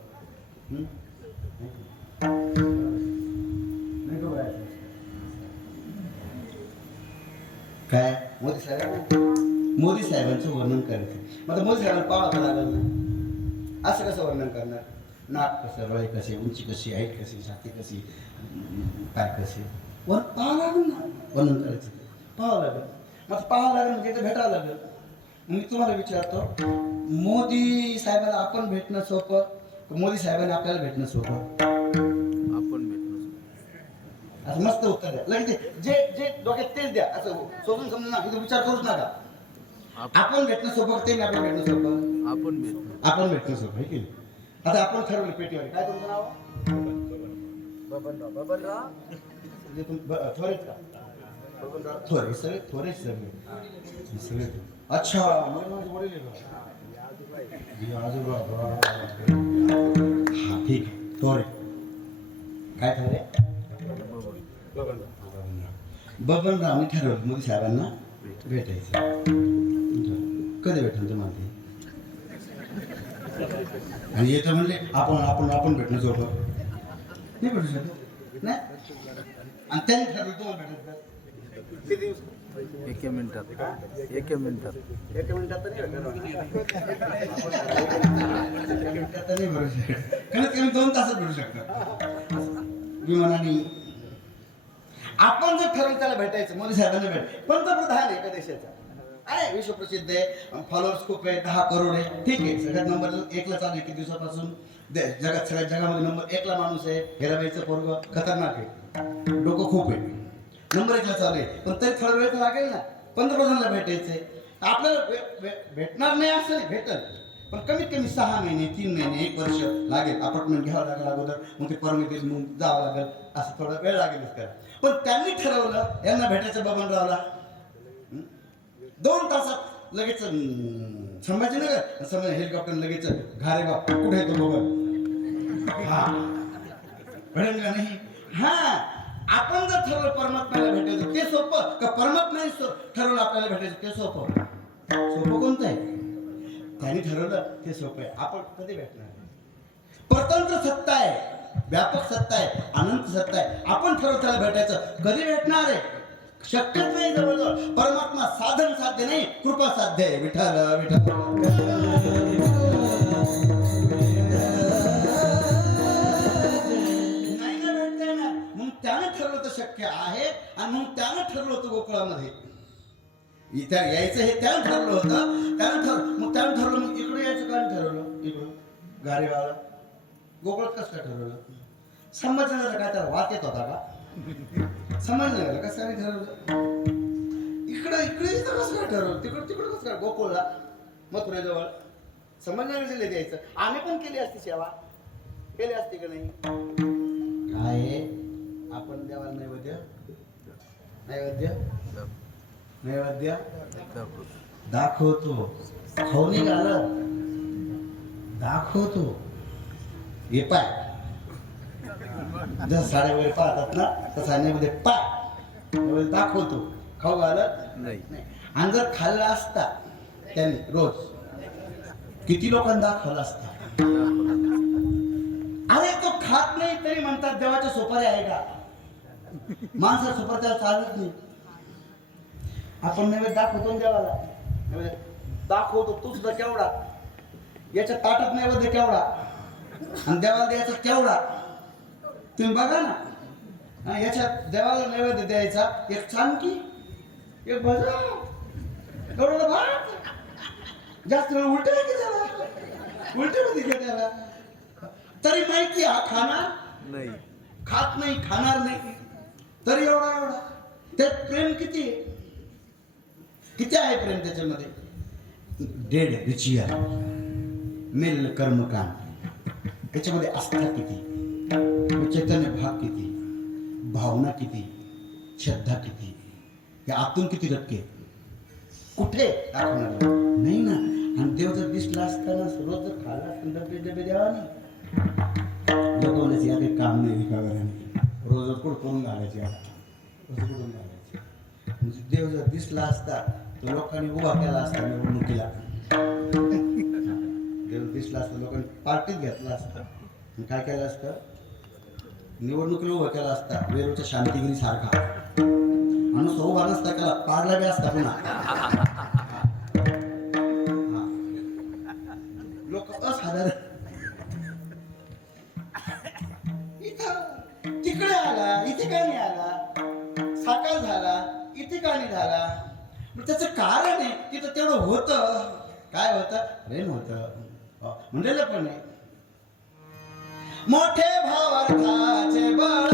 काय? मोदी साहेबांचं वर्णन करायचं. मग मोदी साहेबांना पाहावं लागलं ना. असं कसं वर्णन करणार? नाक कसं, डोळे कसे, उंची कशी, हाईट कशी, छाती कशी, काय कसे, पाहावं लागेल ना. वर्णन करायचं पाहावं लागेल. मग पाहावं लागेल म्हणजे भेटावं लागेल. मी तुम्हाला विचारतो, मोदी साहेबांना आपण भेटणं सोपं, मोदी साहेबांना आपल्याला भेटणं सोपं? आपण भेटलो. असं मस्त उत्तर द्या लगेच जे जे डोक्यात तेच द्या असं सोडून समजून ना इथे विचार करूच नका आपण भेटणं सोपं ते आपण भेटणं सोपं आपण भेटणं सोपं आहे की नाही? आता आपण ठरवलं पेटीवर काय तुमचं नाव म्हणजे थोरेच का थोरे सगळे थोरेच सगळे अच्छा माझे वडील आहे का? आजोबा हा ठीक आहे थोरे काय ठरले बबनराव मी ठरवलं मोदी साहेबांना भेटायचं कधी भेटलं तुम्हाला ते आणि येतं म्हणले आपण आपण आपण भेटणं सोबत नाही भेटू शकत नाही आणि त्यांनी ठरवलं तुम्हाला भेटायचं किती दिवस एका मिनिटात एका मिनिटात तर नाही भेटू शकत कमीत कमी 2 तासात भेटू शकतात विमानाने आपण जर ठरवलं त्याला भेटायचं मोदी साहेबांना भेट पंतप्रधान आहे एका देशाचा आहे विश्वप्रसिद्ध आहे फॉलोअर्स खूप आहे 10 करोड आहे ठीक आहे सगळ्यात नंबर 1ला चालू आहे किती दिवसापासून जगात सगळ्या जगामध्ये नंबर 1ला माणूस आहे हेराबाईचं पोरग खतरनाक आहे डोकं खूप आहे नंबर 1ला चालू आहे पण तरी थोडा वेळ तर लागेल ना पंतप्रधानाला भेटायचंय आपल्याला भेटणार नाही असं नाही भेटल पण कमीत कमी 6 महिने 3 महिने 1 वर्ष लागेल अपार्टमेंट घ्यावं लागेल अगोदर मग ते परमिट मग जावं लागेल असं थोडा वेळ लागेलच त्याला पण त्यांनी ठरवलं यांना भेटायचं बबनरावला 2 तासात लगेच संभाजीनगर समजा हेलिकॉप्टर लगेच घारेगाव कुठे येतो बबन हा भेटेल का नाही हा आपण जर ठरवलं परमात्म्याला भेटायचं ते सोपं का परमात्म्याने ठरवलं आपल्याला भेटायचं ते सोपं सोपं कोणतं आहे त्यांनी ठरवलं ते सोपं आहे आपण कधी भेटणार परतंत्र सत्ता आहे व्यापक सत्ता आहे अनंत सत्ता आहे आपण ठरवलं त्याला भेटायचं कधी भेटणार आहे शक्यच नाही जवळजवळ परमात्मा साधन साध्य नाही कृपा साध्य आहे विठ्ठल विठ्ठल त्यानं ठरवलं तर शक्य आहे आणि मग त्यानं ठरवलं होतं गोकुळामध्ये इथे यायचं हे त्यानं ठरवलं होतं त्यानं ठरवलं मग इकडे यायचं काय ठरवलं इकडं गारेगावला गोकुळात कसं काय ठरवलं संभाजीनगरला काय त्याला वाद येत होता का संभाजीनगरला कसं काय ठरवलं इकडे इथं कसं काय ठरवलं तिकडं कसं काय गोकुळला मथुरेजवळ संभाजीनगर जिल्ह्यात यायचं आम्ही पण केली असती सेवा केली असती का नाही काय आपण देवाला नैवेद्य दाखवतो खाऊ नाही घालत दाखवतो हे पाय जसं साड्या वगैरे पाहतात ना तसा नैवेद्य पाय दाखवतो खाऊ घालत नाही आणि जर खाल्ला असता त्यांनी रोज किती लोकांना दाखवला असता अरे तो खात नाही तरी म्हणतात देवाच्या सोपारी आहे का माणसा सोपारी त्याला चालत नाही आपण नैवेद्य दाखवतो देवाला नैवेद्य दाखवतो तू सुद्धा केवढा याच्या ताटात नैवेद्य केवढा आणि देवाला द्यायचा केवढा तुम्ही बघा ना याच्या देवाला नैवेद्य द्यायचा एक चांकी एक भजा एवढा भात जास्त वेळ उलट की त्याला उलटे त्याला तरी माहिती हा खाणार नाही खात नाही खाणार नाही तरी एवढा त्यात प्रेम किती आहे प्रेम त्याच्यामध्ये डेड रिचियर मेल कर्मकांड त्याच्यामध्ये आस्था किती चैतन्य भाग किती भावना किती श्रद्धा किती या आतून किती रक्के कुठे दाखवणार नाही ना आणि देव जर दिसला असताना रोज जर खाल्ला असताना डबे देवानी जगवण्याचे या काही काम नाही विकावराने रोज कुठं करून घालायचे कुठून घालायचे म्हणजे देव जर दिसला असता तर लोकांनी उभा केला असता निवडणुकीला देव दिसला असता लोकांनी पार्टीत घेतला असता काय केलं असतं निवडणुकीला उभा केला असता वेरूच्या शांतिगिरी सारखा माणूस उभा नसता केला पाडला बी असता पुन्हा लोक असाधारण तिकडे आला इथे का नाही आला साकार झाला इथे का नाही झाला त्याचं कारण आहे तिथं तेवढं होतं काय होतं प्रेम होतं म्हणलेलं पण आहे मोठे भावार्थाचे बळ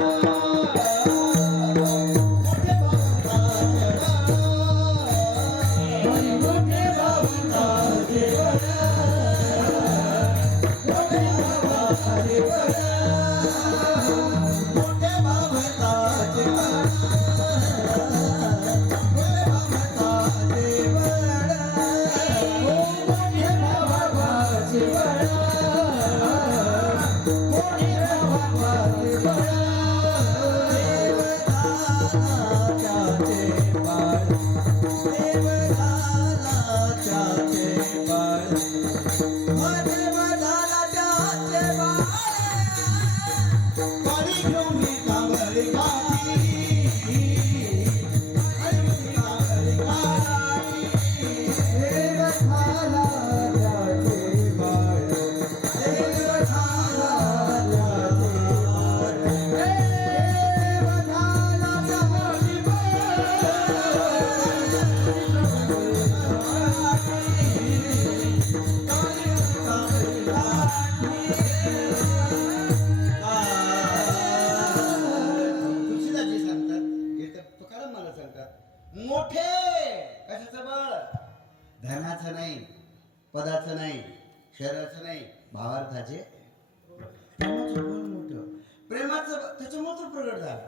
शरीराचं नाही, भावार्थाचे. प्रेमाचं बळ मोठं, प्रेमाचं त्याच्यामुळे प्रगट झालं.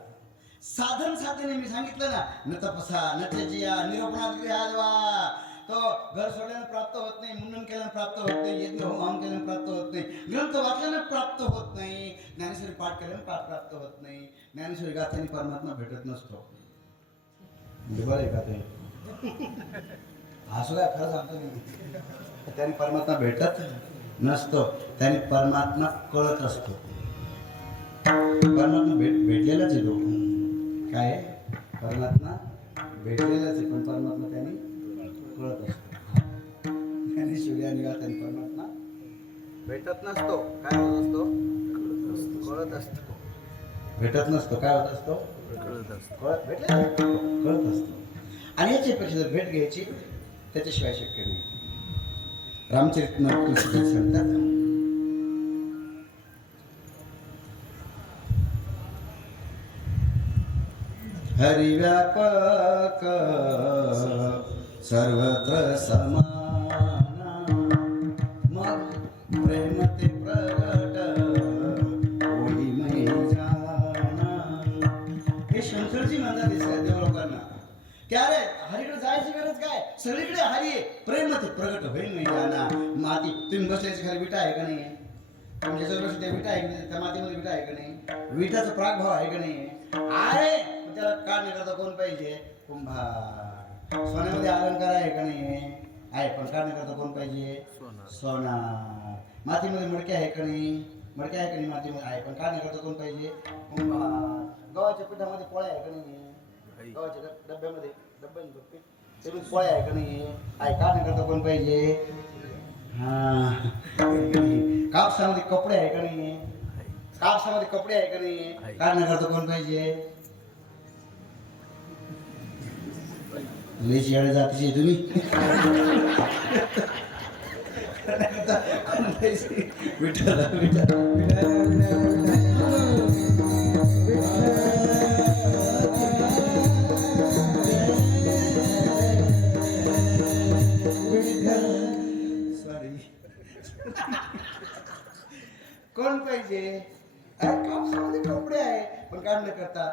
साधन साधने मी सांगितलं ना, न तपसा न त्यजिया निरूपणाद्वा. तो घर सोडल्यानं प्राप्त होत नाही, मुंडन केल्यानं प्राप्त होत नाही, यज्ञ होम केल्यानं प्राप्त होत नाही, ग्रंथ वाचल्यानं प्राप्त होत नाही, ज्ञानेश्वरी पाठ केल्यानं पाठ प्राप्त होत नाही, ज्ञानेश्वरी गाथ्याने परमात्मा भेटत नसतो. बरं आहे का ते? असं काय खरं सांगतो मी. त्याने परमात्मा भेटत नसतो, त्याने परमात्मा कळत असतो. परमात्मा भेटलेलाच आहे तो. काय आहे? परमात्मा भेटलेलाच आहे, पण परमात्मा त्याने कळत असतो. ज्ञानेश्वरी आणि गाथ्याने परमात्मा भेटत नसतो. काय होत असतो? कळत असतो. भेटत नसतो. काय होत असतो? कळत असतो. कळत असतो. आणि याच्यापेक्षा जर भेट घ्यायची त्याच्याशिवाय शक्य नाही. रामचरितमानस सांगतात, हरिव्यापक सर्वत्र समाना, मग प्रेम ते प्रगट होई मै जाना. हे शंकरजी म्हणतात देव लोकांना की अरे हरीकडे जायची गरज काय, सगळीकडे हरी आहे, प्रेम ते प्रगट होईल नाही जाना. माती तुम्ही बसल्याची खाली विटा आहे का नाही? तुमच्या जवळ त्या विटा आहे का नाही? त्या मातीमध्ये विटा आहे का नाही? विटाचा प्रागभाव आहे का नाही? आहे. पण त्याला काढण्याकरता कोण पाहिजे? कुंभार. सोन्यामध्ये अलंकार आहे का नाही? आहे. पण काढण्याकरता कोण पाहिजे? सोनार. मातीमध्ये मडके आहे का नाही? मडके आहे का नाही मातीमध्ये? आहे. पण काढण्याकरता कोण पाहिजे? कुंभार. गव्हाच्या पिठामध्ये पोळ्या आहे का नाही? गव्हाच्या डब्यामध्ये त्यामध्ये पोळ्या आहे का नाही? आहे. काढण्याकरता कोण पाहिजे? हा. कापसामध्ये कपडे आहे का नाही? कापसामध्ये कपडे आहे का नाही? काढण्याकरता कोण पाहिजे? लेची याळे जातीची तुम्ही. विठ्ठल सॉरी. कोण पाहिजे? कापसामध्ये कपडे आहे पण काढण्याकरता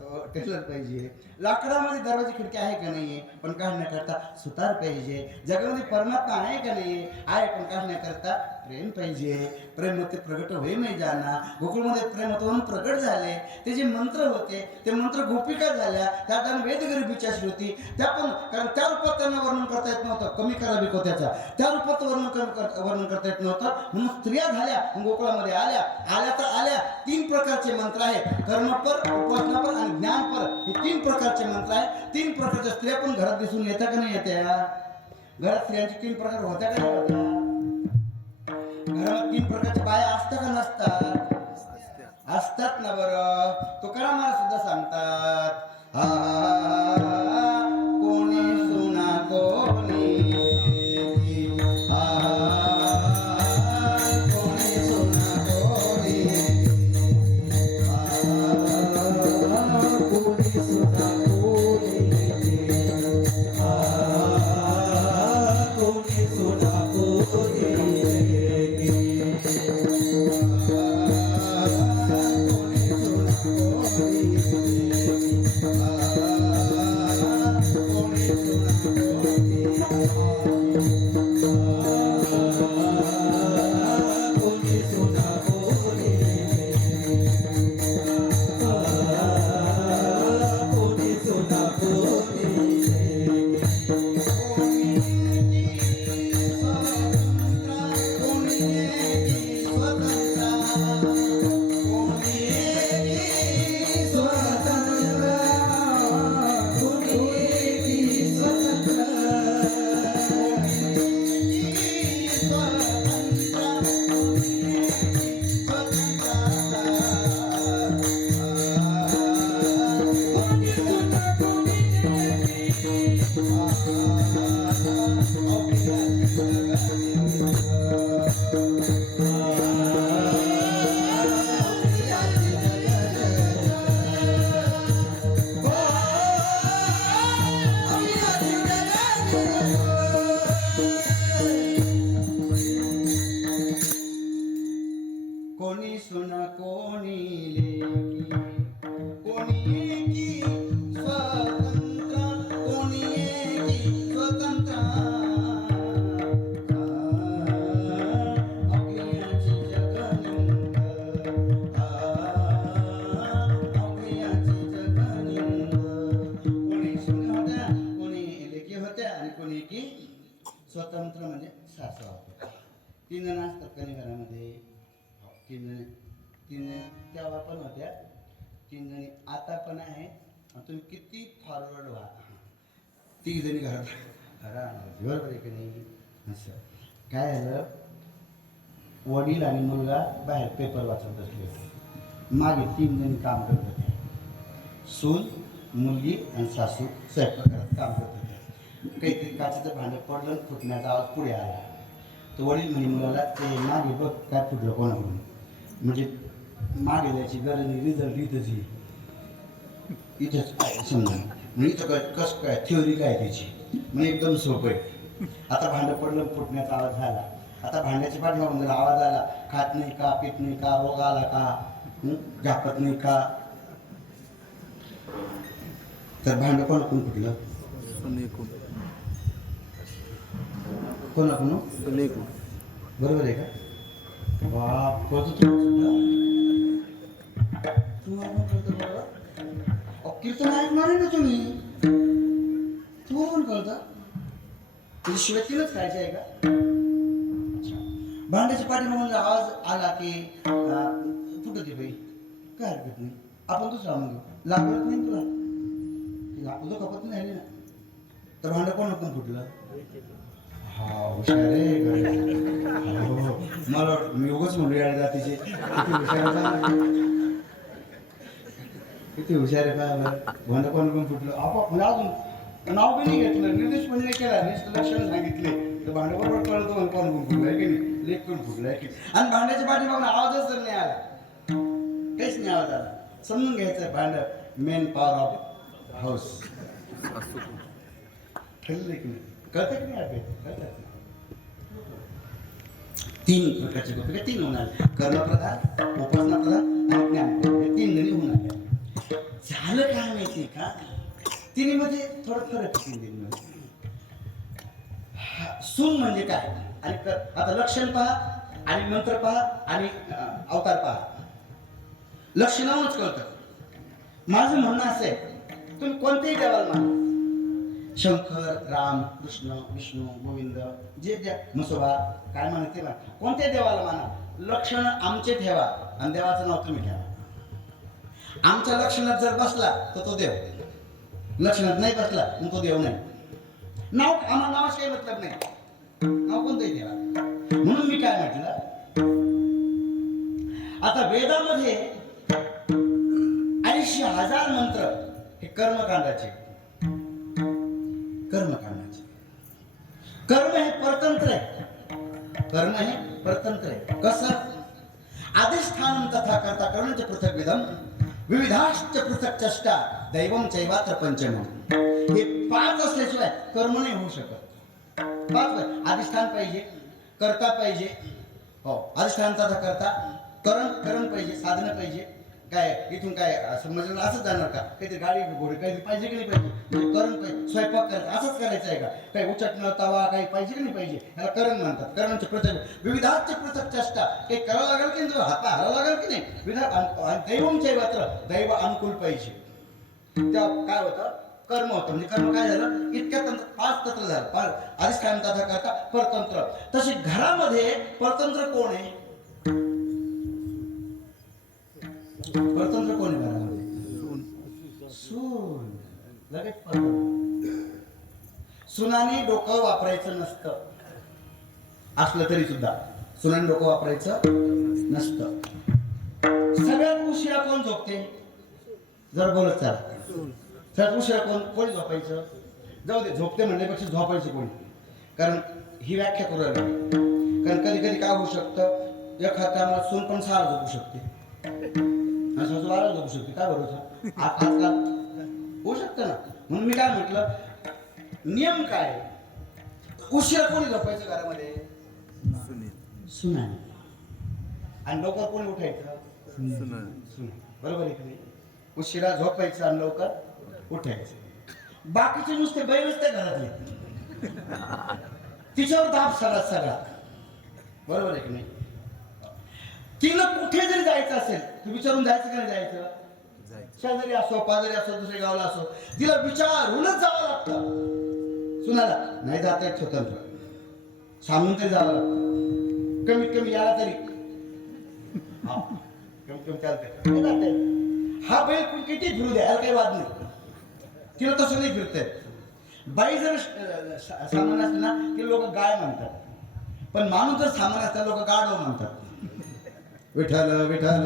तो टेलर पाहिजे. लाकडामध्ये दरवाजी खिडकी आहे का नाही? पण काढण्याकरता सुतार पाहिजे. जगामध्ये परमात्मा आहे का नाही? आहे. पण काढण्याकरता प्रेम पाहिजे. प्रेम ते प्रगट होई नाही जाना. गोकुळमध्ये प्रेम होतं म्हणून प्रगट झाले. ते जे मंत्र होते ते मंत्र गोपिका झाल्या. त्या कारण वेदगरिबीच्या श्रुती त्या पण, कारण त्या रूपात त्यांना वर्णन करता येत नव्हतं. कमी करा बिको त्याचा त्या रूपात वर्णन करता येत नव्हतं. म्हणून स्त्रिया झाल्या, गोकुळामध्ये आल्या. तर आल्या. 3 प्रकारचे मंत्र आहेत, कर्मपर, उपासनापर आणि ज्ञानपर. हे 3 प्रकारचे मंत्र आहेत. 3 प्रकारच्या स्त्रिया पण घरात दिसून येत्या का नाही येत्या? घरात स्त्रियांचे 3 प्रकार होत्या का नाही होत्या? घरात 3 प्रकारच्या बाया असतात का नसतात? असतात ना. बरं तुकाराम महाराज सुद्धा सांगतात, कोणी सुना कोणी, कोणी सुना कोणी, कोणी सुना कोणी, कोणी सुना कोणी. कोणी सुन कोणी लेकी कोणी एकी स्वतंत्र कोणी एकी स्वतंत्र अवघियाची जगनिंग अवघियाची जगनिंग कोणी सुन होत्या कोणी लेकी होत्या आणि कोणी एकी स्वतंत्र म्हणजे सासवा होत्या. 3 जण असतात कधी घरामध्ये. 3 तेव्हा पण होत्या 3 जणी आता पण आहे. तुम्ही किती फॉरवर्ड व्हा 3 जणी घरात बरोबर आहे की नाही. असं काय झालं वडील आणि मुलगा बाहेर पेपर वाचत बसले होते. मागे 3 जणी काम करत होते. सून मुलगी आणि सासू स्वयंपाकघरात काम करत होते. काहीतरी काचेचं भांडं पडलं फुटण्याचा आवाज पुढे आला. तर वडील म्हणे मुलाला ते मागे बघ काय फुटलं कोणाकडून. म्हणजे मागे द्यायची गरज नाही रिझल्ट इथंच येईल इथंच काय समजा म्हणजे इथं काय कसं काय थ्योरी काय त्याची म्हणजे एकदम सोपं आहे. आता भांडं पडलं फुटण्याचा आवाज झाला. आता भांड्याच्या पाठीमागून जर आवाज आला खात नाही का पित नाही का रोग आला का झापत नाही का तर भांडं कोणाकडून फुटलं कोणाकडून बरोबर आहे का. बाप कळतं तुम्हाला कळतं बरोबर. कीर्तन ऐकणार आहे ना तुम्ही तुम्हाला पण कळतं त्याच्याशिवाय तिलाच खायचं आहे का. भांड्याच्या पाठीमागून आवाज आला की फुटत आहे बाई काय हरकत नाही आपण दुसरा म्हणतो लागत नाही तुला उद्या खपत नाही झाली ना तर भांडं कोणाकडून फुटलं. हा हुशार आहे. मला वाटतं मी उगाच म्हणलो या जातीचे किती हुशार आहे का भांडं कोणाकडून फुटलं आपोआप म्हणजे अजून नाव बी नाही घेतलं निर्देश पण नाही केला नुसतं लक्षण सांगितले तर भांडं बरोबर कळतं मला कोणाकडून फुटलं आहे की नाही लेख करून फुटलं आहे की आणि भांड्याच्या पाठीमागून आवाजच जर नाही आला काहीच नाही आवाज आला समजून घ्यायचं भांडं मेन पॉवर ऑफ हाऊस ठरलं की नाही कळतं की नाही कळतं. 3 प्रकारचे गोष्टी 3 होणार कर्मप्रधान उपासना प्रधान आणि ज्ञानप्रधान हे 3 जणी होणार. झालं काय माहिती का तिन्हीमध्ये थोडं फरक 3 जणीमध्ये. सून म्हणजे काय आणि आता लक्षण पहा आणि मंत्र पहा आणि अवतार पहा. लक्षणावरच कळतं. माझं म्हणणं असं आहे तुम्ही कोणत्याही देवाला माना शंकर राम कृष्ण विष्णू गोविंद जे द्या म्हसोबा काय म्हणत ते म्हणा कोणत्याही देवाला माना लक्षण आमचे ठेवा आणि देवाचं नाव तुम्ही ठेवा. आमच्या लक्षणात जर बसला तर तो देव लक्षणात नाही बसला मग तो देव नाही. नाव आम्हाला नावाच काही मतलब नाही नाव कोणतंही ठेवा. म्हणून मी काय म्हटलं आता वेदामध्ये 80,000 मंत्र हे कर्मकांडाचे कर्म हे परतंत्र आहे. कर्म हे परतंत्र आहे. कसं अधिष्ठान तथा कर्ता कर्मच पृथक विधम विविधाश्च पृथक चष्टा दैवम चैवात्र पंचमम. हे 5 असल्याशिवाय कर्म नाही होऊ शकत. 5 अधिष्ठान पाहिजे कर्ता पाहिजे हो अधिष्ठान तथा कर्ता करण पाहिजे साधन पाहिजे काय इथून काय समजलं असंच जाणार का काहीतरी गाडी घोडी काहीतरी पाहिजे की नाही पाहिजे म्हणजे करण पाहिजे स्वयंपाक करायचं असंच करायचं आहे का काही उचटणं तवा काही पाहिजे की नाही पाहिजे याला करण म्हणतात. करणांचे पृथक विविधाचे पृथक चेष्टा काही करावं लागेल की नाही हात हरावं लागेल की नाही विधा दैवमचे मात्र दैव अनुकूल पाहिजे. त्या काय होतं कर्म होतं म्हणजे कर्म काय झालं इतक्या तंत्र 5 तंत्र झालं अधिष्ठान तथा करता परतंत्र. तशी घरामध्ये परतंत्र कोण आहे परतंत्र कोण आहे घरामध्ये सून लगेच सुनाने डोकं वापरायचं नसतं असलं तरी सुद्धा सुनाने डोकं वापरायचं नसतं. सगळ्यात उशिरा कोण झोपते जर बोलत चला सगळ्यात उशिरा कोणी झोपायचं जाऊ दे झोपते म्हणण्यापेक्षा झोपायचं कोणी कारण ही व्याख्या करू लागली. कारण कधी कधी काय होऊ शकतं एखाद्या सून पण 6 झोपू शकते असं 12 झोपू शकते काय भरोसा आजकाल होऊ शकतं ना. म्हणून मी काय म्हटलं नियम काय उशिरा कोणी झोपायचं घरामध्ये सुनाने आणि लवकर कोणी उठायचं? सुना सुना. बरोबर आहे की नाही? उशिरा झोपायचं आणि लवकर उठायचं. बाकीचे नुसते बैल नसते घरातले, तिच्यावर दाब सगळा सगळा. बरोबर आहे की नाही? तिला कुठे जरी जायचं असेल तर विचारून जायचं की नाही जायचं? जायचं शेजारी असो, पाजारी असो, दुसऱ्या गावाला असो, तिला विचारूनच जावं लागतं. सुनाला नाही जाता येत स्वतंत्र, सांगून तरी जावं लागतं. कमीत कमी याला तरी हा, कमीत कमी चालतंय, नाही जाता येत. हा बैल किती फिरू द्या, याला काही वाद नाही. तिला तसं नाही फिरतंय. बाई जर सामान असली ना की लोक गाय म्हणतात, पण माणूस जर सामान असतात लोक गाढव म्हणतात. विठ्ठल विठ्ठल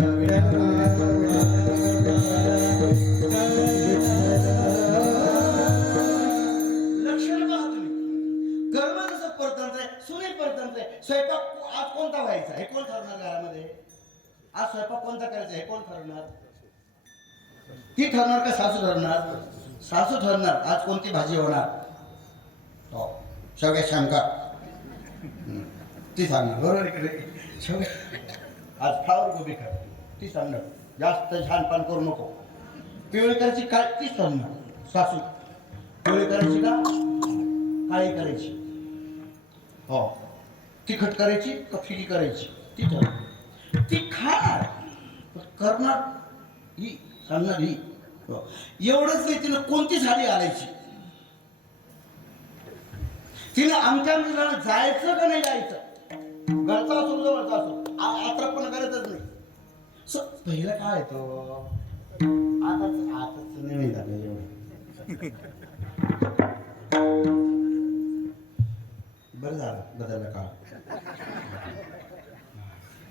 लक्षण पहा तुम्ही. कर्म जसं परतंत्र आहे, सुनी परतंत्र आहे. स्वयंपाक आज कोणता व्हायचा हे कोण ठरवणार घरामध्ये? आज स्वयंपाक कोणता करायचा हे कोण ठरवणार? ती ठरणार का सासू ठरणार? सासू ठरणार आज कोणती भाजी होणार. हो, शेवग्या शंका ती सांगणार. बरोबर इकडे शेवग्या आज फ्लावर गोबी खा, ती सांगणार. जास्त छानपान करू नको. पिवळी करायची काय ती सांगणार सासू. पिवळी करायची का काळी करायची? हो, तिखट करायची का फिकी करायची ती ठरणार. ती खाणार करणार ही सांगणार ही. एवढंच नाही, तिनं कोणती साडी घालायची, तिनं आमच्या मुलाला जायचं का नाही जायचं, घरचा असो जवळचा असो, आत्रपण करतच नाही. पहिलं काय तो आताच नाही झालं एवढं. बरं झालं बदलला काळ.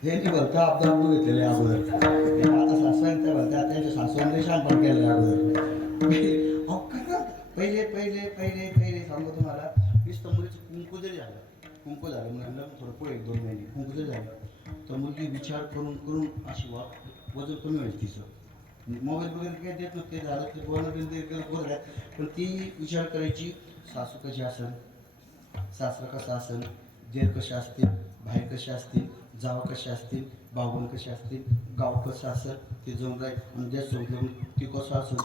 हे नाही बोलतो आपलं आपण घेतलेले अगोदर. आता सासवान त्या बोलतात त्यांच्या सासवांनी शानपण केलेलं अगोदर. पहिले पहिले पहिले पहिले सांगू तुम्हाला, नुसतं मुलीचं कुंकू जरी झालं, कुंकू झालं म्हणजे थोडं पुढे 1-2 महिने कुंकू जरी झालं तर मुलगी विचार करून करून अशी वजन कमी व्हायचं तिचं. मोबाईल वगैरे काही देत नव्हते, झालं ते बोलणं पण ती विचार करायची सासू कशी असेल, सासरा कसा असेल, देर कसे असतील, बाहेर कसे असतील, जाव कसे असतील, भाऊबंद कसे असतील, गाव कसं असेल, ते जाऊन राहील म्हणजे समजून ती कसं असेल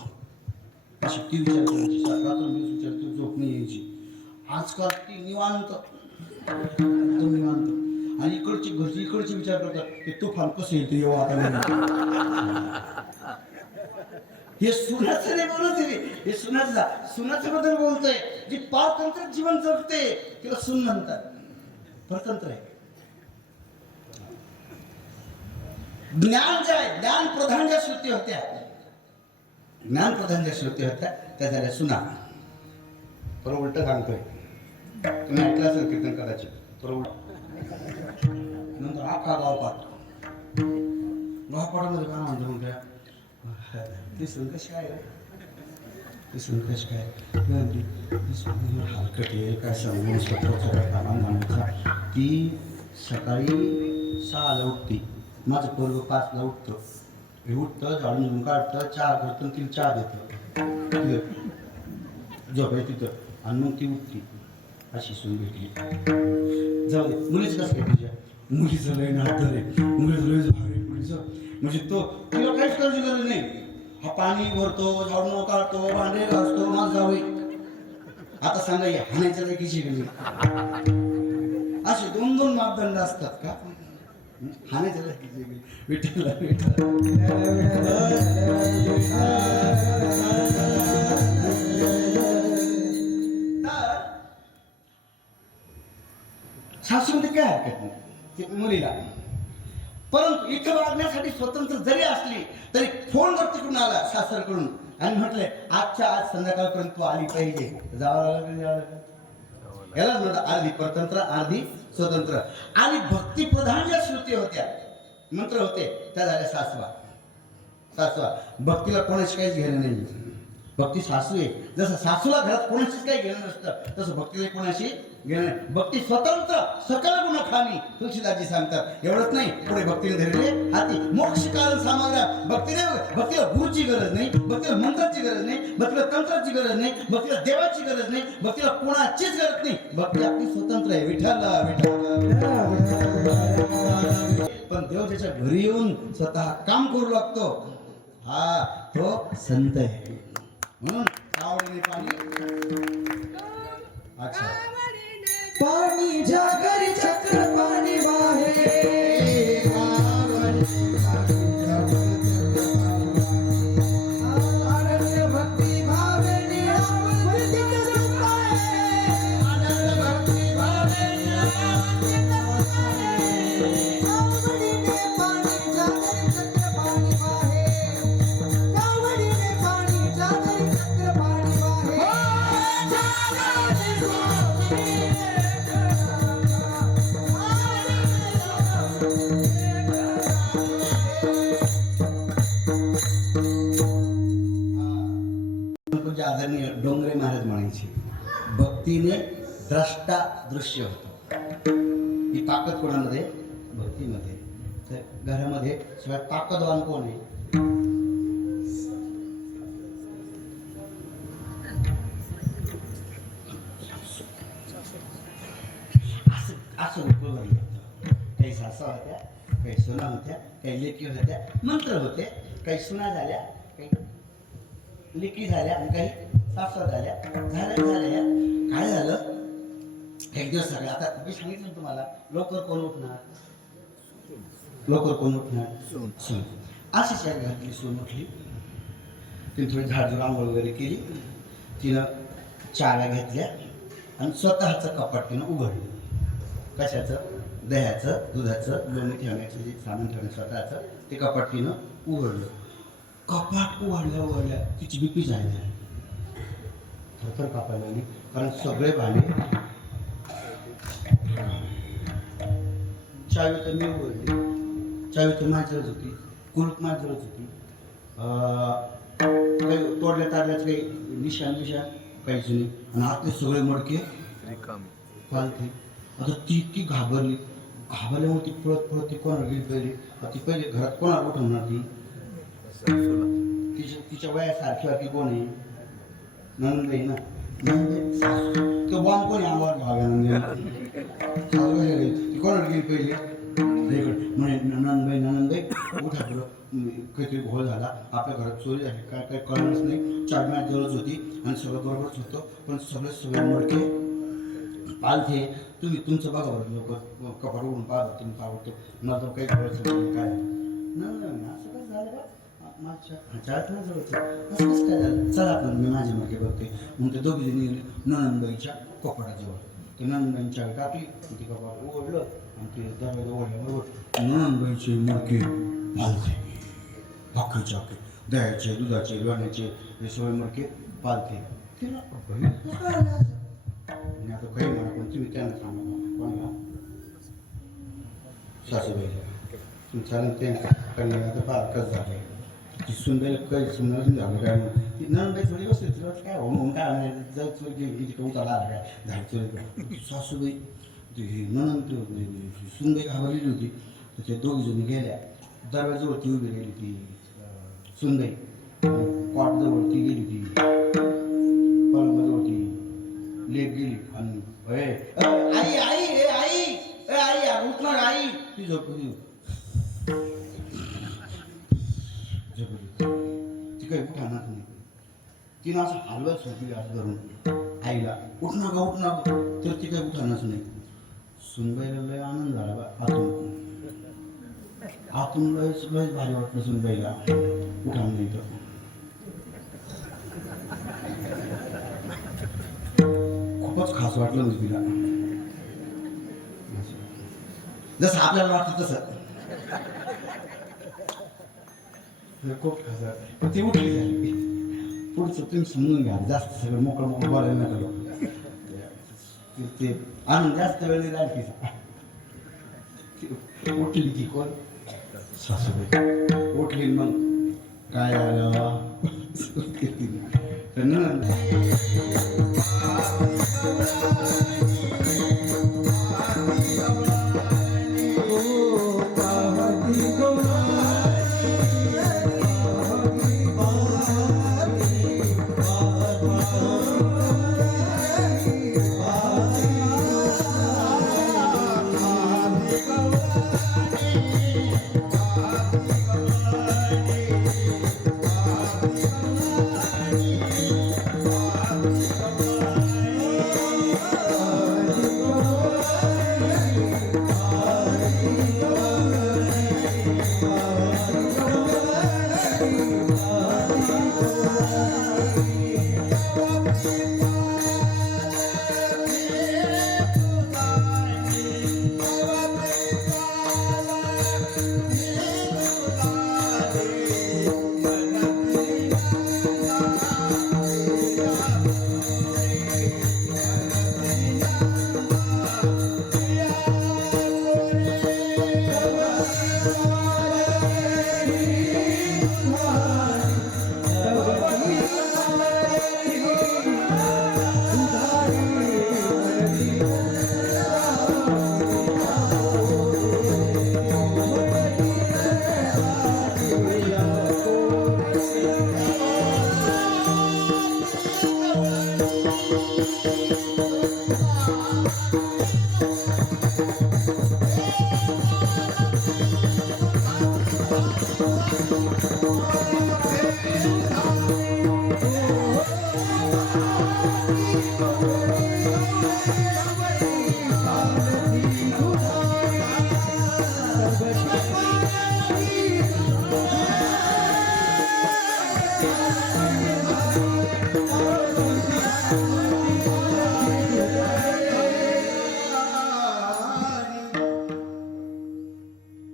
अशी ती विचार करायची. रात्र विचार ती झोप नाही यायची. आजकाल ती निवांत एकदम निवांत. आणि इकडची घरची इकडची विचार करतात की तुफान कसं येईल ते येऊ आता. हे सुनाचं नाही बोलत आहे, हे सुनाच्या बद्दल बोलतोय. जी पारतंत्र जीवन जगते तिला सून म्हणतात. परतंत्र आहे. ज्ञान जे आहे, ज्ञान प्रधान ज्या श्रुती होत्या, ज्ञान प्रधान ज्या श्रुती होत्या त्या झाल्या सुना. पण उलट सांगतोय, तुम्ही ऐकलं असेल कीर्तन कदाचित. नंतर आखा गावपाट गावपाटामध्ये काय म्हणतो म्हणत्या ती सून कशी काय, ती सून कशी काय हलकट आहे काय समजून स्वतःचा काय कामान मानायचा. ती सकाळी 6ला उठते, माझं पोरगं 5ला उठतं. हे उठतं, झाडून झुडून काढतं, चहा करतं, तिला चहा देतं, झोपाय तिथं आणि मग ती उठती. अशी सून भेटली. जाऊ दे, मुलीचं कसं काय तुझ्या? मुलीचं लय नातं रे, मुलीचं लय भारी मुलीचं. म्हणजे तो तिला काहीच करायची गरज नाही. हा पाणी भरतो, झाडून काढतो, भांडे घासतो, माझं जावई. आता सांगा या हाणायच्या लायकीची गेली. असे 2-2 मापदंड असतात का? हाणायच्या लायकीची गेली. विठ्ठल सासूमध्ये काय हरकत नाही मुलीला. परंतु इथं वागण्यासाठी स्वतंत्र जरी असली तरी फोन जर तिकडून आला सासरकडून आणि म्हटलंय आजच्या आज संध्याकाळपर्यंत तू आली पाहिजे, जावं लागलं यालाच म्हणतात अर्धी परतंत्र अर्धी स्वतंत्र. आणि भक्तिप्रधान ज्या श्रुती होत्या, मंत्र होते, त्या झाल्या सासवा. भक्तीला कोणाची काहीच घेणं नाही. भक्ती सासू आहे. जसं सासूला घरात कोणाशीच काही घेणं नसतं तसं भक्तीला कोणाशी घेणं नाही. भक्ती स्वतंत्र सकल गुण खाणी तुलसीदासजी सांगतात. एवढंच नाही, पुढे भक्तीने धरले हाती मोक्ष कारण सामाग्रा. भक्तीला गुरुची गरज नाही, भक्तीला मंत्राची गरज नाही, भक्तीला तंत्राची गरज नाही, भक्तीला देवाची गरज नाही, भक्तीला कोणाचीच गरज नाही. भक्ती आपली स्वतंत्र आहे. विठ्ठल पण देव ज्याच्या घरी येऊन स्वतः काम करू लागतो हा तो संत आहे. म्हणून कावडीने पाणी अच्छा पाणी ज्या घरी चक्र पाणी वाहे अनन्य भक्ती भावे निरावृत्तीत सुखाये. अनन्य भक्ती भावे निरावृत्तीत सुखाये. कावडीने पाणी ज्या घरी चक्र पाणी वाहे. कावडीने पाणी ज्या घरी चक्र पाणी वाहे. पूज्य आदरणीय डोंगरे महाराज म्हणायचे भक्तीने द्रष्टा दृश्य होतो. ही ताकद कोणामध्ये भक्तीमध्ये. तर घरामध्ये सगळ्यात ताकदवान कोण आहे? असं रुपये भरले काही सासा होत्या काही सुना होत्या काही लेकी होत्या मंत्र होते काही सुना झाल्या काही लेकी झाल्या आणि काही सासवा झाल्या झाल्या काय झालं एक दिवस सगळं आता मी सांगितलं तुम्हाला लवकर कोण उठणार सून अशीच या घरातली सून उठली. तिने थोडी झाडझूड आंघोळ वगैरे केली. तिनं चाव्या घेतल्या आणि स्वतःचं कपाट तिनं उघडलं. कशाचं? दह्याचं दुधाचं लोणी ठेवण्याचं जे सामान ठेवण्याचं स्वतःचं ते कपाट तिनं उघडलं. कपाट उघडल्या तिची बीपी झाली थरथर कापायला लागली कारण सगळे भांडे चावी तर मी उघडली चावी तर माझ्याच होती कुलूप माझ्याच होती काही तोडल्या ताडल्याच काही निशाण काहीच नाही आणि आतले सगळे मडके पालथे. आता ती इतकी घाबरल्यामुळे ती पळत ती कोणाला गेली ती पहिले घरात कोणाला उठवणार ती तिच्या वयासारखी वाटली कोण आहे नंदबाई ना नंदबाई तो बॉम्ब कोणी आम्हाला भाव्या नंदबाई ती कोणाला गेली पहिले म्हणे नंदबाई उठा पुढं काहीतरी घोळ झाला आपल्या घरात चोरी झाली काय काही कळलंच नाही. चार जवळच होती आणि सगळं बरोबरच होतं पण सगळे मडके पालथे तुम्ही तुमचं बघा बरं लोक कपाट उघडून पाहतो तुम्ही पाहतो मला तर काही कळलं काय नाही असं कसं झालं का माझ्या ह्याच्यात ना जवळचं असं कसं काय झालं चला आपण मी माझे मडके बघते मग ते दोघी जणी गेले ननंदबाईच्या कपाटाजवळ ते ननंदबाईंच्या टाकली ते कपाट उघडलं आणि ते दरवाजा उघडल्याबरोबर ननंदबाईचे मडके पालथे भाकरीचे आके दह्याचे दुधाचे लोण्याचे हे सगळे मडके पालथे तिला आणि आता काही म्हणा पण तुम्ही त्यांना सांगा कोणाला सासूबाईला तुम्ही चालेल ते कारण आता फार कसं झालं ती सुंदर काही सुंदर झालं काय ती नंदबाई थोडी बसली तिला काय म्हणून काय जर चोरी गेली उतारा आला काय झाड चोरी सासूबाई ती नंद सुंदर घाबरलेली होती तर त्या दोघी जणी गेल्या दरवाजावरती उभी गेली ती सुंदर कॉटजवळती गेली ती पलंगाजवळती लेक गेली आणि आई आई ए आई ए आई उठणार आई ती झोपली ती काही उठाणार नाही. तिनं असं हलवत झोपली असं धरून आईला उठणार तर ती काही उठाणारच नाही. सुनबाईला लय आनंद झाला बा आतून लयच भारी वाटलं सुनबाईला उठावं नाही तर खूपच खास वाटलं म्हणजे तिला जसं आपल्याला वाटतं तसं खूप खास वाटलं पण ती उठली झाली पुढचं तुम्ही समजून घ्या जास्त सगळं मोकळं बोलायला नका ते आनंद जास्त वेळ नाही तिचा उठली ती कोण सासूबाई उठली मग काय झालं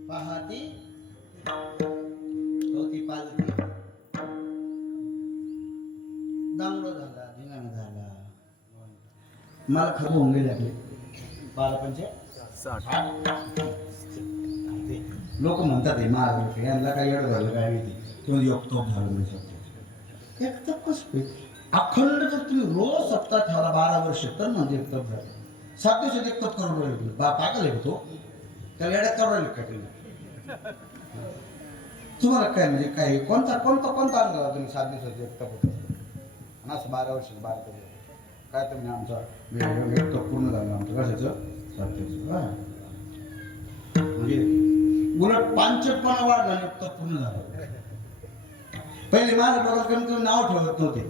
पहाती होती पालती दांगडो झाला धिंगाणा झाला मला खरं होंगे लागले 12 लोक म्हणतात हे मार यांना काही एवढं झालं काय माहिती किंवा एकतोप झालं म्हणजे एकतप कसं अखंड जर तुम्ही रोज सप्ताह ठेवला 12 वर्ष तर म्हणजे एकतप झालं 7 दिवसात एकतप करून राहिलो पागल आहे तो त्याला येड्यात करून राहिलो काय तुम्हाला काय म्हणजे काय कोणता आणला तुम्ही 7 दिवसात एकतप होत आणि असं 12 वर्ष 12 काय तुम्ही आमचा एकतप पूर्ण झालं आमचं कशाचं 7 दिवस म्हणजे उलट पांचटपणा वाढला एकतप पूर्ण झालं पहिले माझ्या लोकांना कमी कमी नाव ठेवत नव्हते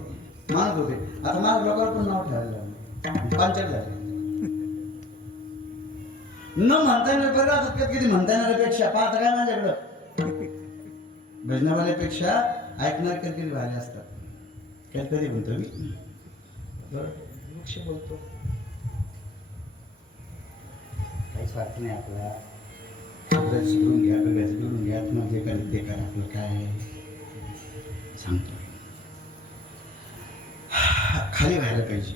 मानत होते आता माझ्या लोकांना पण नाव ठेवायला लागले पांचट झाले न म्हणता येणार बरं आता किती म्हणता येणाऱ्यापेक्षा पाहता काय माझ्याकडं भजनावाल्यापेक्षा ऐकणार कधी भाले असतात कधी म्हणतो मी वृक्ष बोलतो काही स्वार्थ नाही आपला शिकून घ्या बघायचं करून घ्या मग जे करायचं ते करा आपलं काय सांगतो खाली व्हायला पाहिजे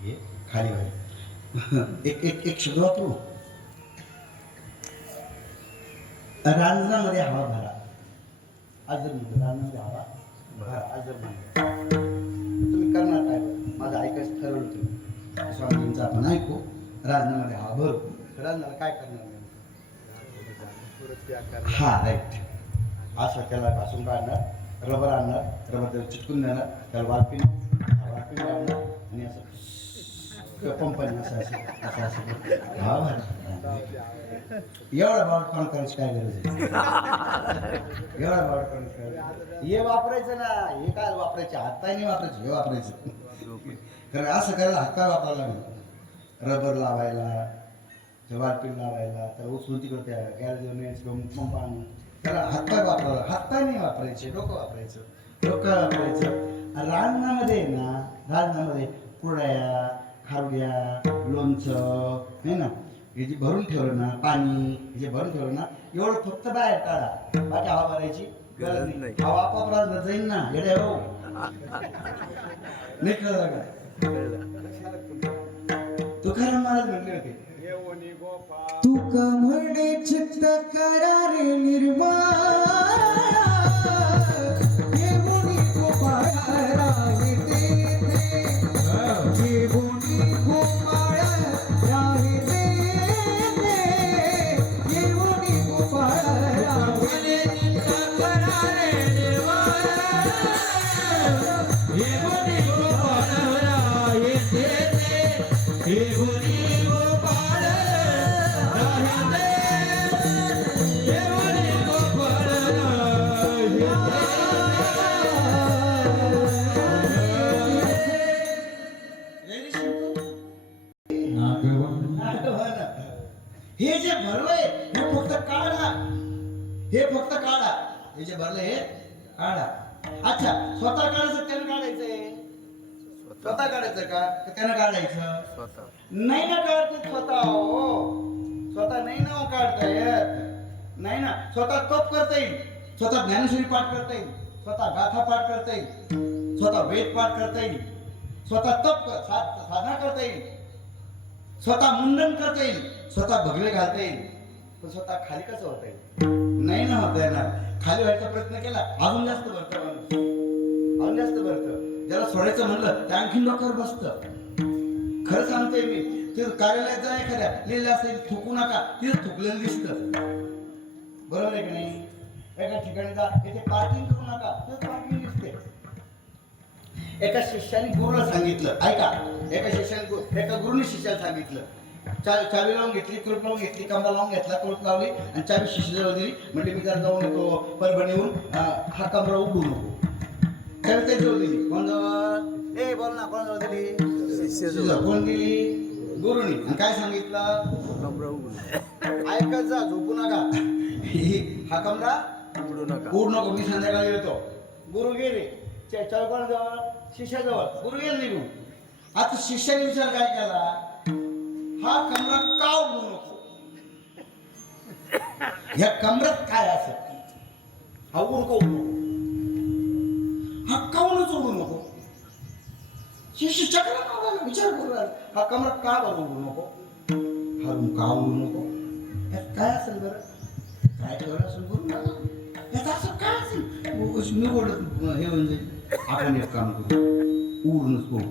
हे खाली व्हायला एक शब्द वापरू रांजणामध्ये हवा भरा अजर म्हणतो रांजणामध्ये हवा भरा अजर म्हणतो तुम्ही करणार काय माझं ऐकायचं ठरवलं तुम्ही स्वामींचं आपण ऐकू रांजणामध्ये हवा भरू रांजणाला काय करणार हा राईट असं त्याला घासून काढणार रबर आणणार रबर त्याला चिटकून देणार त्याला वाळपीन लावणार आणि असं पंपाने असं हवा भरा एवढा बावट काम करायची काय गरज आहे एवढा बावट काम करायचं हे वापरायचं ना हे काय वापरायचे हातपाय नाही वापरायचे हे वापरायचं कारण असं करायला हातपाय वापरायला लागेल रबर लावायला ते वाटपीन लावायला त्याला उचलून तिकडे गॅरेज पंप आणून त्याला हातपाय वापरायला हातपाय नाही वापरायचे डोकं वापरायचं रांजणामध्ये ना रांजणामध्ये कुरड्या खारुड्या लोणचं नाही ना हे जे भरून ठेवलं ना पाणी हे जे भरून ठेवलं ना एवढं फक्त बाहेर काढा बाकी हवा भरायची गरज नाही हवा आपाप रांजणात जाईल ना येड्या हो नाही कळलं का तुकाराम महाराज म्हटले होते तुका म्हणे चित्त करारे निर्माण येऊनी गोपाळ राहे तेथे येऊनी गोपाळ राहे तेथे येऊनी गोपाळ राहे चित्त करारे निर्माण येऊनी गोपाळ राहे तेथे येऊनी हे जे भरलंय हे फक्त काढा हे जे भरलंय हे काढा अच्छा स्वतः काढायचं त्यानं काढायचंय स्वतः काढायचं का त्यानं काढायचं नाही ना काढत स्वतः हो स्वतः नाही ना काढता येत नाही ना स्वतः तप करता येईल स्वतः ज्ञानेश्वरी पाठ करता येईल स्वतः गाथा पाठ करता येईल स्वतः वेद पाठ करता येईल स्वतः तप साधना करता येईल स्वतः मुंडन करता येईल स्वतः भगवे घालता येईल पण स्वतः खाली कसं होता येईल नाही ना होता येणार खाली व्हायचा प्रयत्न केला अजून जास्त भरतं माणूस अजून जास्त भरतं ज्याला सोडायचं म्हणलं त्या आणखीन डोक्यावर बसतं खरं सांगतोय मी ते कार्यालयात जा एखाद्या लिहिलं असेल थुकू नका तिथं थुकलेलं दिसतं बरोबर आहे की नाही एका ठिकाणी जा इथे पार्किंग करू नका तिथं पार्किंग दिसते एका शिष्याने गुरुला सांगितलं ऐका एका गुरुने शिष्याला सांगितलं चावी लावून घेतली, कुलूप लावून घेतली, कमरा लावून घेतला, कुलूप लावली आणि चावी शिशीजवळ दिली. म्हणजे मी जर जाऊन येतो परभणीहून, हा कमरा उघडू नको. चावी त्याच्याजवळ दिली. कोण जवळ? ए बोल ना, कोण जवळ दिली? शिष्याजवळ. कोण दिली? गुरुनी. आणि काय सांगितलं? कमरा उघडू ऐकत जा, झोपू नका. हा कमरा उघडू नका. उघडू नको, मी संध्याकाळी येतो. गुरु गेले. चावी कोण जवळ? शिष्याजवळ. गुरु गेले निघून. आता शिष्याने विचार काय केला? हा कमरा का उघडू नको? ह्या कमरात काय असं? हा उघडू नको, हा काऊनच उघडू नको? शिष्य चक्र विचार करू राहिला, हा कमरा का बरं उघडू नको? हा रूम का उघडू नको? यात काय असेल बरं? काय ठेवलं असेल गुरु ना? यात असं काय असेल? मी ओढत हे होऊन जाईल. आपण एक काम करू, उघडूनच बघू.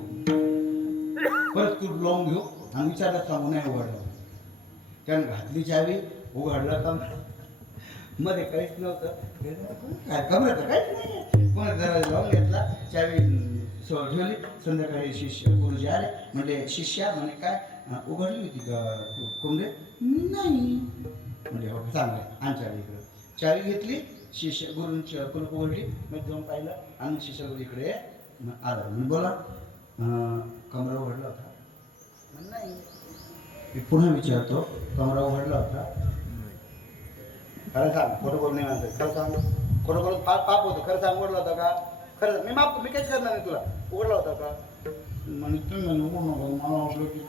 परत तू लावून घेऊ आणि विचारलं सांगू नाही उघडलं. त्यानं घातली चावी, उघडलं कमरा. मध्ये काहीच नव्हतं. काय कमराचं काहीच नाही. कोणा दरवाजा लावून घेतला, चावी सवय ठेवली. संध्याकाळी शिष्य गुरुजी आले. म्हणजे शिष्या म्हणे काय उघडली होती का कोंबडे? नाही. म्हणजे हो चांगलं आहे, आण चावी इकडं. चावी घेतली, शिष्य गुरुंची कुलूप उघडली. मग जाऊन पाहिलं आणि शिष्य गुरु इकडे आला. म्हणजे बोला कमरा उघडला होता? नाही. मी पुन्हा विचारतो, कमरा उघडला होता? खरं सांग, खोटं बोल नाही म्हणतात. खरं सांग, खोटं बोलून पाप होतं. खरं सांग, उघडला होता का? खरं मी माफ, मी काहीच करणार नाही तुला. उघडला होता का? म्हणजे तुम्ही उघडू नको, मला वाटलं की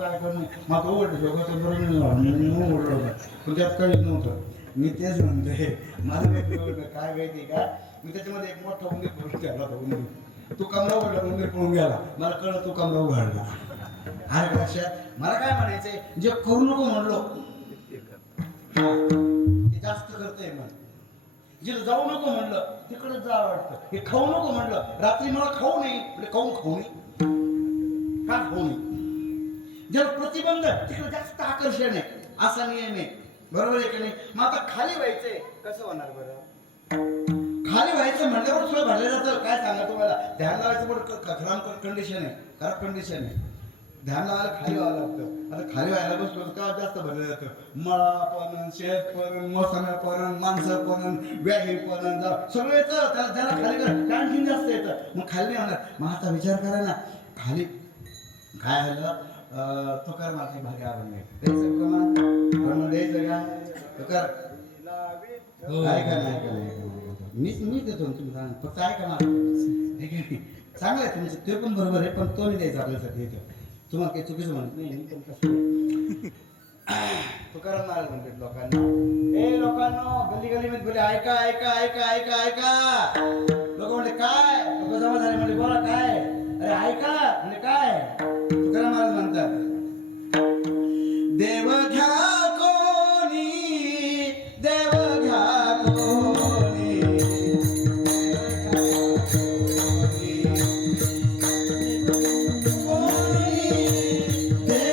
काय करणे माझं उघडलं कसं बरं नाही उघडलं होतं. पण त्यात काहीच नव्हतं. मी तेच म्हणते, माझं माहिती काय माहिती का? मी त्याच्यामध्ये एक मोठा उंदीर पळून गेला होता. उंदीर तू कमरा उघडला, उंदीर पळून गेला. मला कळलं तू कमरा उघडला. अरे लक्षात मला काय म्हणायचंय, जे करू नको म्हणलो ते जास्त करतंय. म्हण जिला जाऊ नको म्हणलं तिकडे जा वाटतं. हे खाऊ नको म्हणलं, रात्री मला खाऊ नाही म्हणजे खाऊ नाही का? खाऊ नाही. ज्याला प्रतिबंध तिकडे जास्त आकर्षण आहे, असा नियम आहे. बरोबर आहे का नाही? मग आता खाली व्हायचंय, कसं होणार बरं? खाली व्हायचं म्हणल्यावर सुद्धा भरलं जातं. काय सांगा तुम्हाला, ध्यान लावायचं पण खराब कंडिशन आहे, खराब कंडिशन आहे. ध्यान लावायला खाली व्हावं लागतं. आता खाली व्हायला बसलो का जास्त भरलं जातं. मळा पण, शेत पण, मोसम्या पण, माणसं पण, व्याही पण, सगळं येतं. त्याला खाली कर, आणखीन जास्त येतं. मग खाली नाही होणार. मग आता विचार करा ना, खाली काय झालं? तुकार माझी भागी आवड नाही द्यायचं प्रमाण द्यायचं का? तुकार ऐका नाही, मी देतो तुम्ही सांगा. फक्त ऐका मला, ठीक आहे? चांगलं आहे तुमचं, ते पण बरोबर आहे. पण तो नाही द्यायचा आपल्यासाठी. तुम्हाला काही चुकीचं म्हणत नाही. मी पण कसं तुकाराम महाराज म्हणतात लोकांना, ए लोकांनो, गली गलीमध्ये बोले ऐका ऐका ऐका ऐका ऐका. लोक म्हणले काय? लोक जमा झाले म्हणजे बोला काय? अरे ऐका म्हणजे काय? तुकाराम महाराज म्हणतात, देव घ्या कोणी, देव घ्या कोणी, देव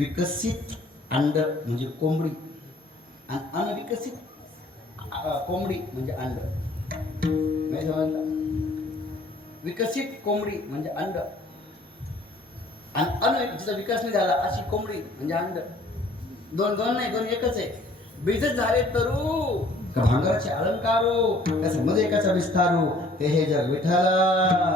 विकसित अंड म्हणजे कोंबडी आणि अनविकसित कोंबडी म्हणजे अंड. नाही समजलं? विकसित कोंबडी म्हणजे अंड आणि जिचा विकास नाही झाला अशी कोंबडी म्हणजे अंड. दोन दोन नाही, दोन एकच आहे. बीजच झाले तरू का भांगराचे अलंकारो त्या समज एकाचा विस्तारो ते हे जग विठाला.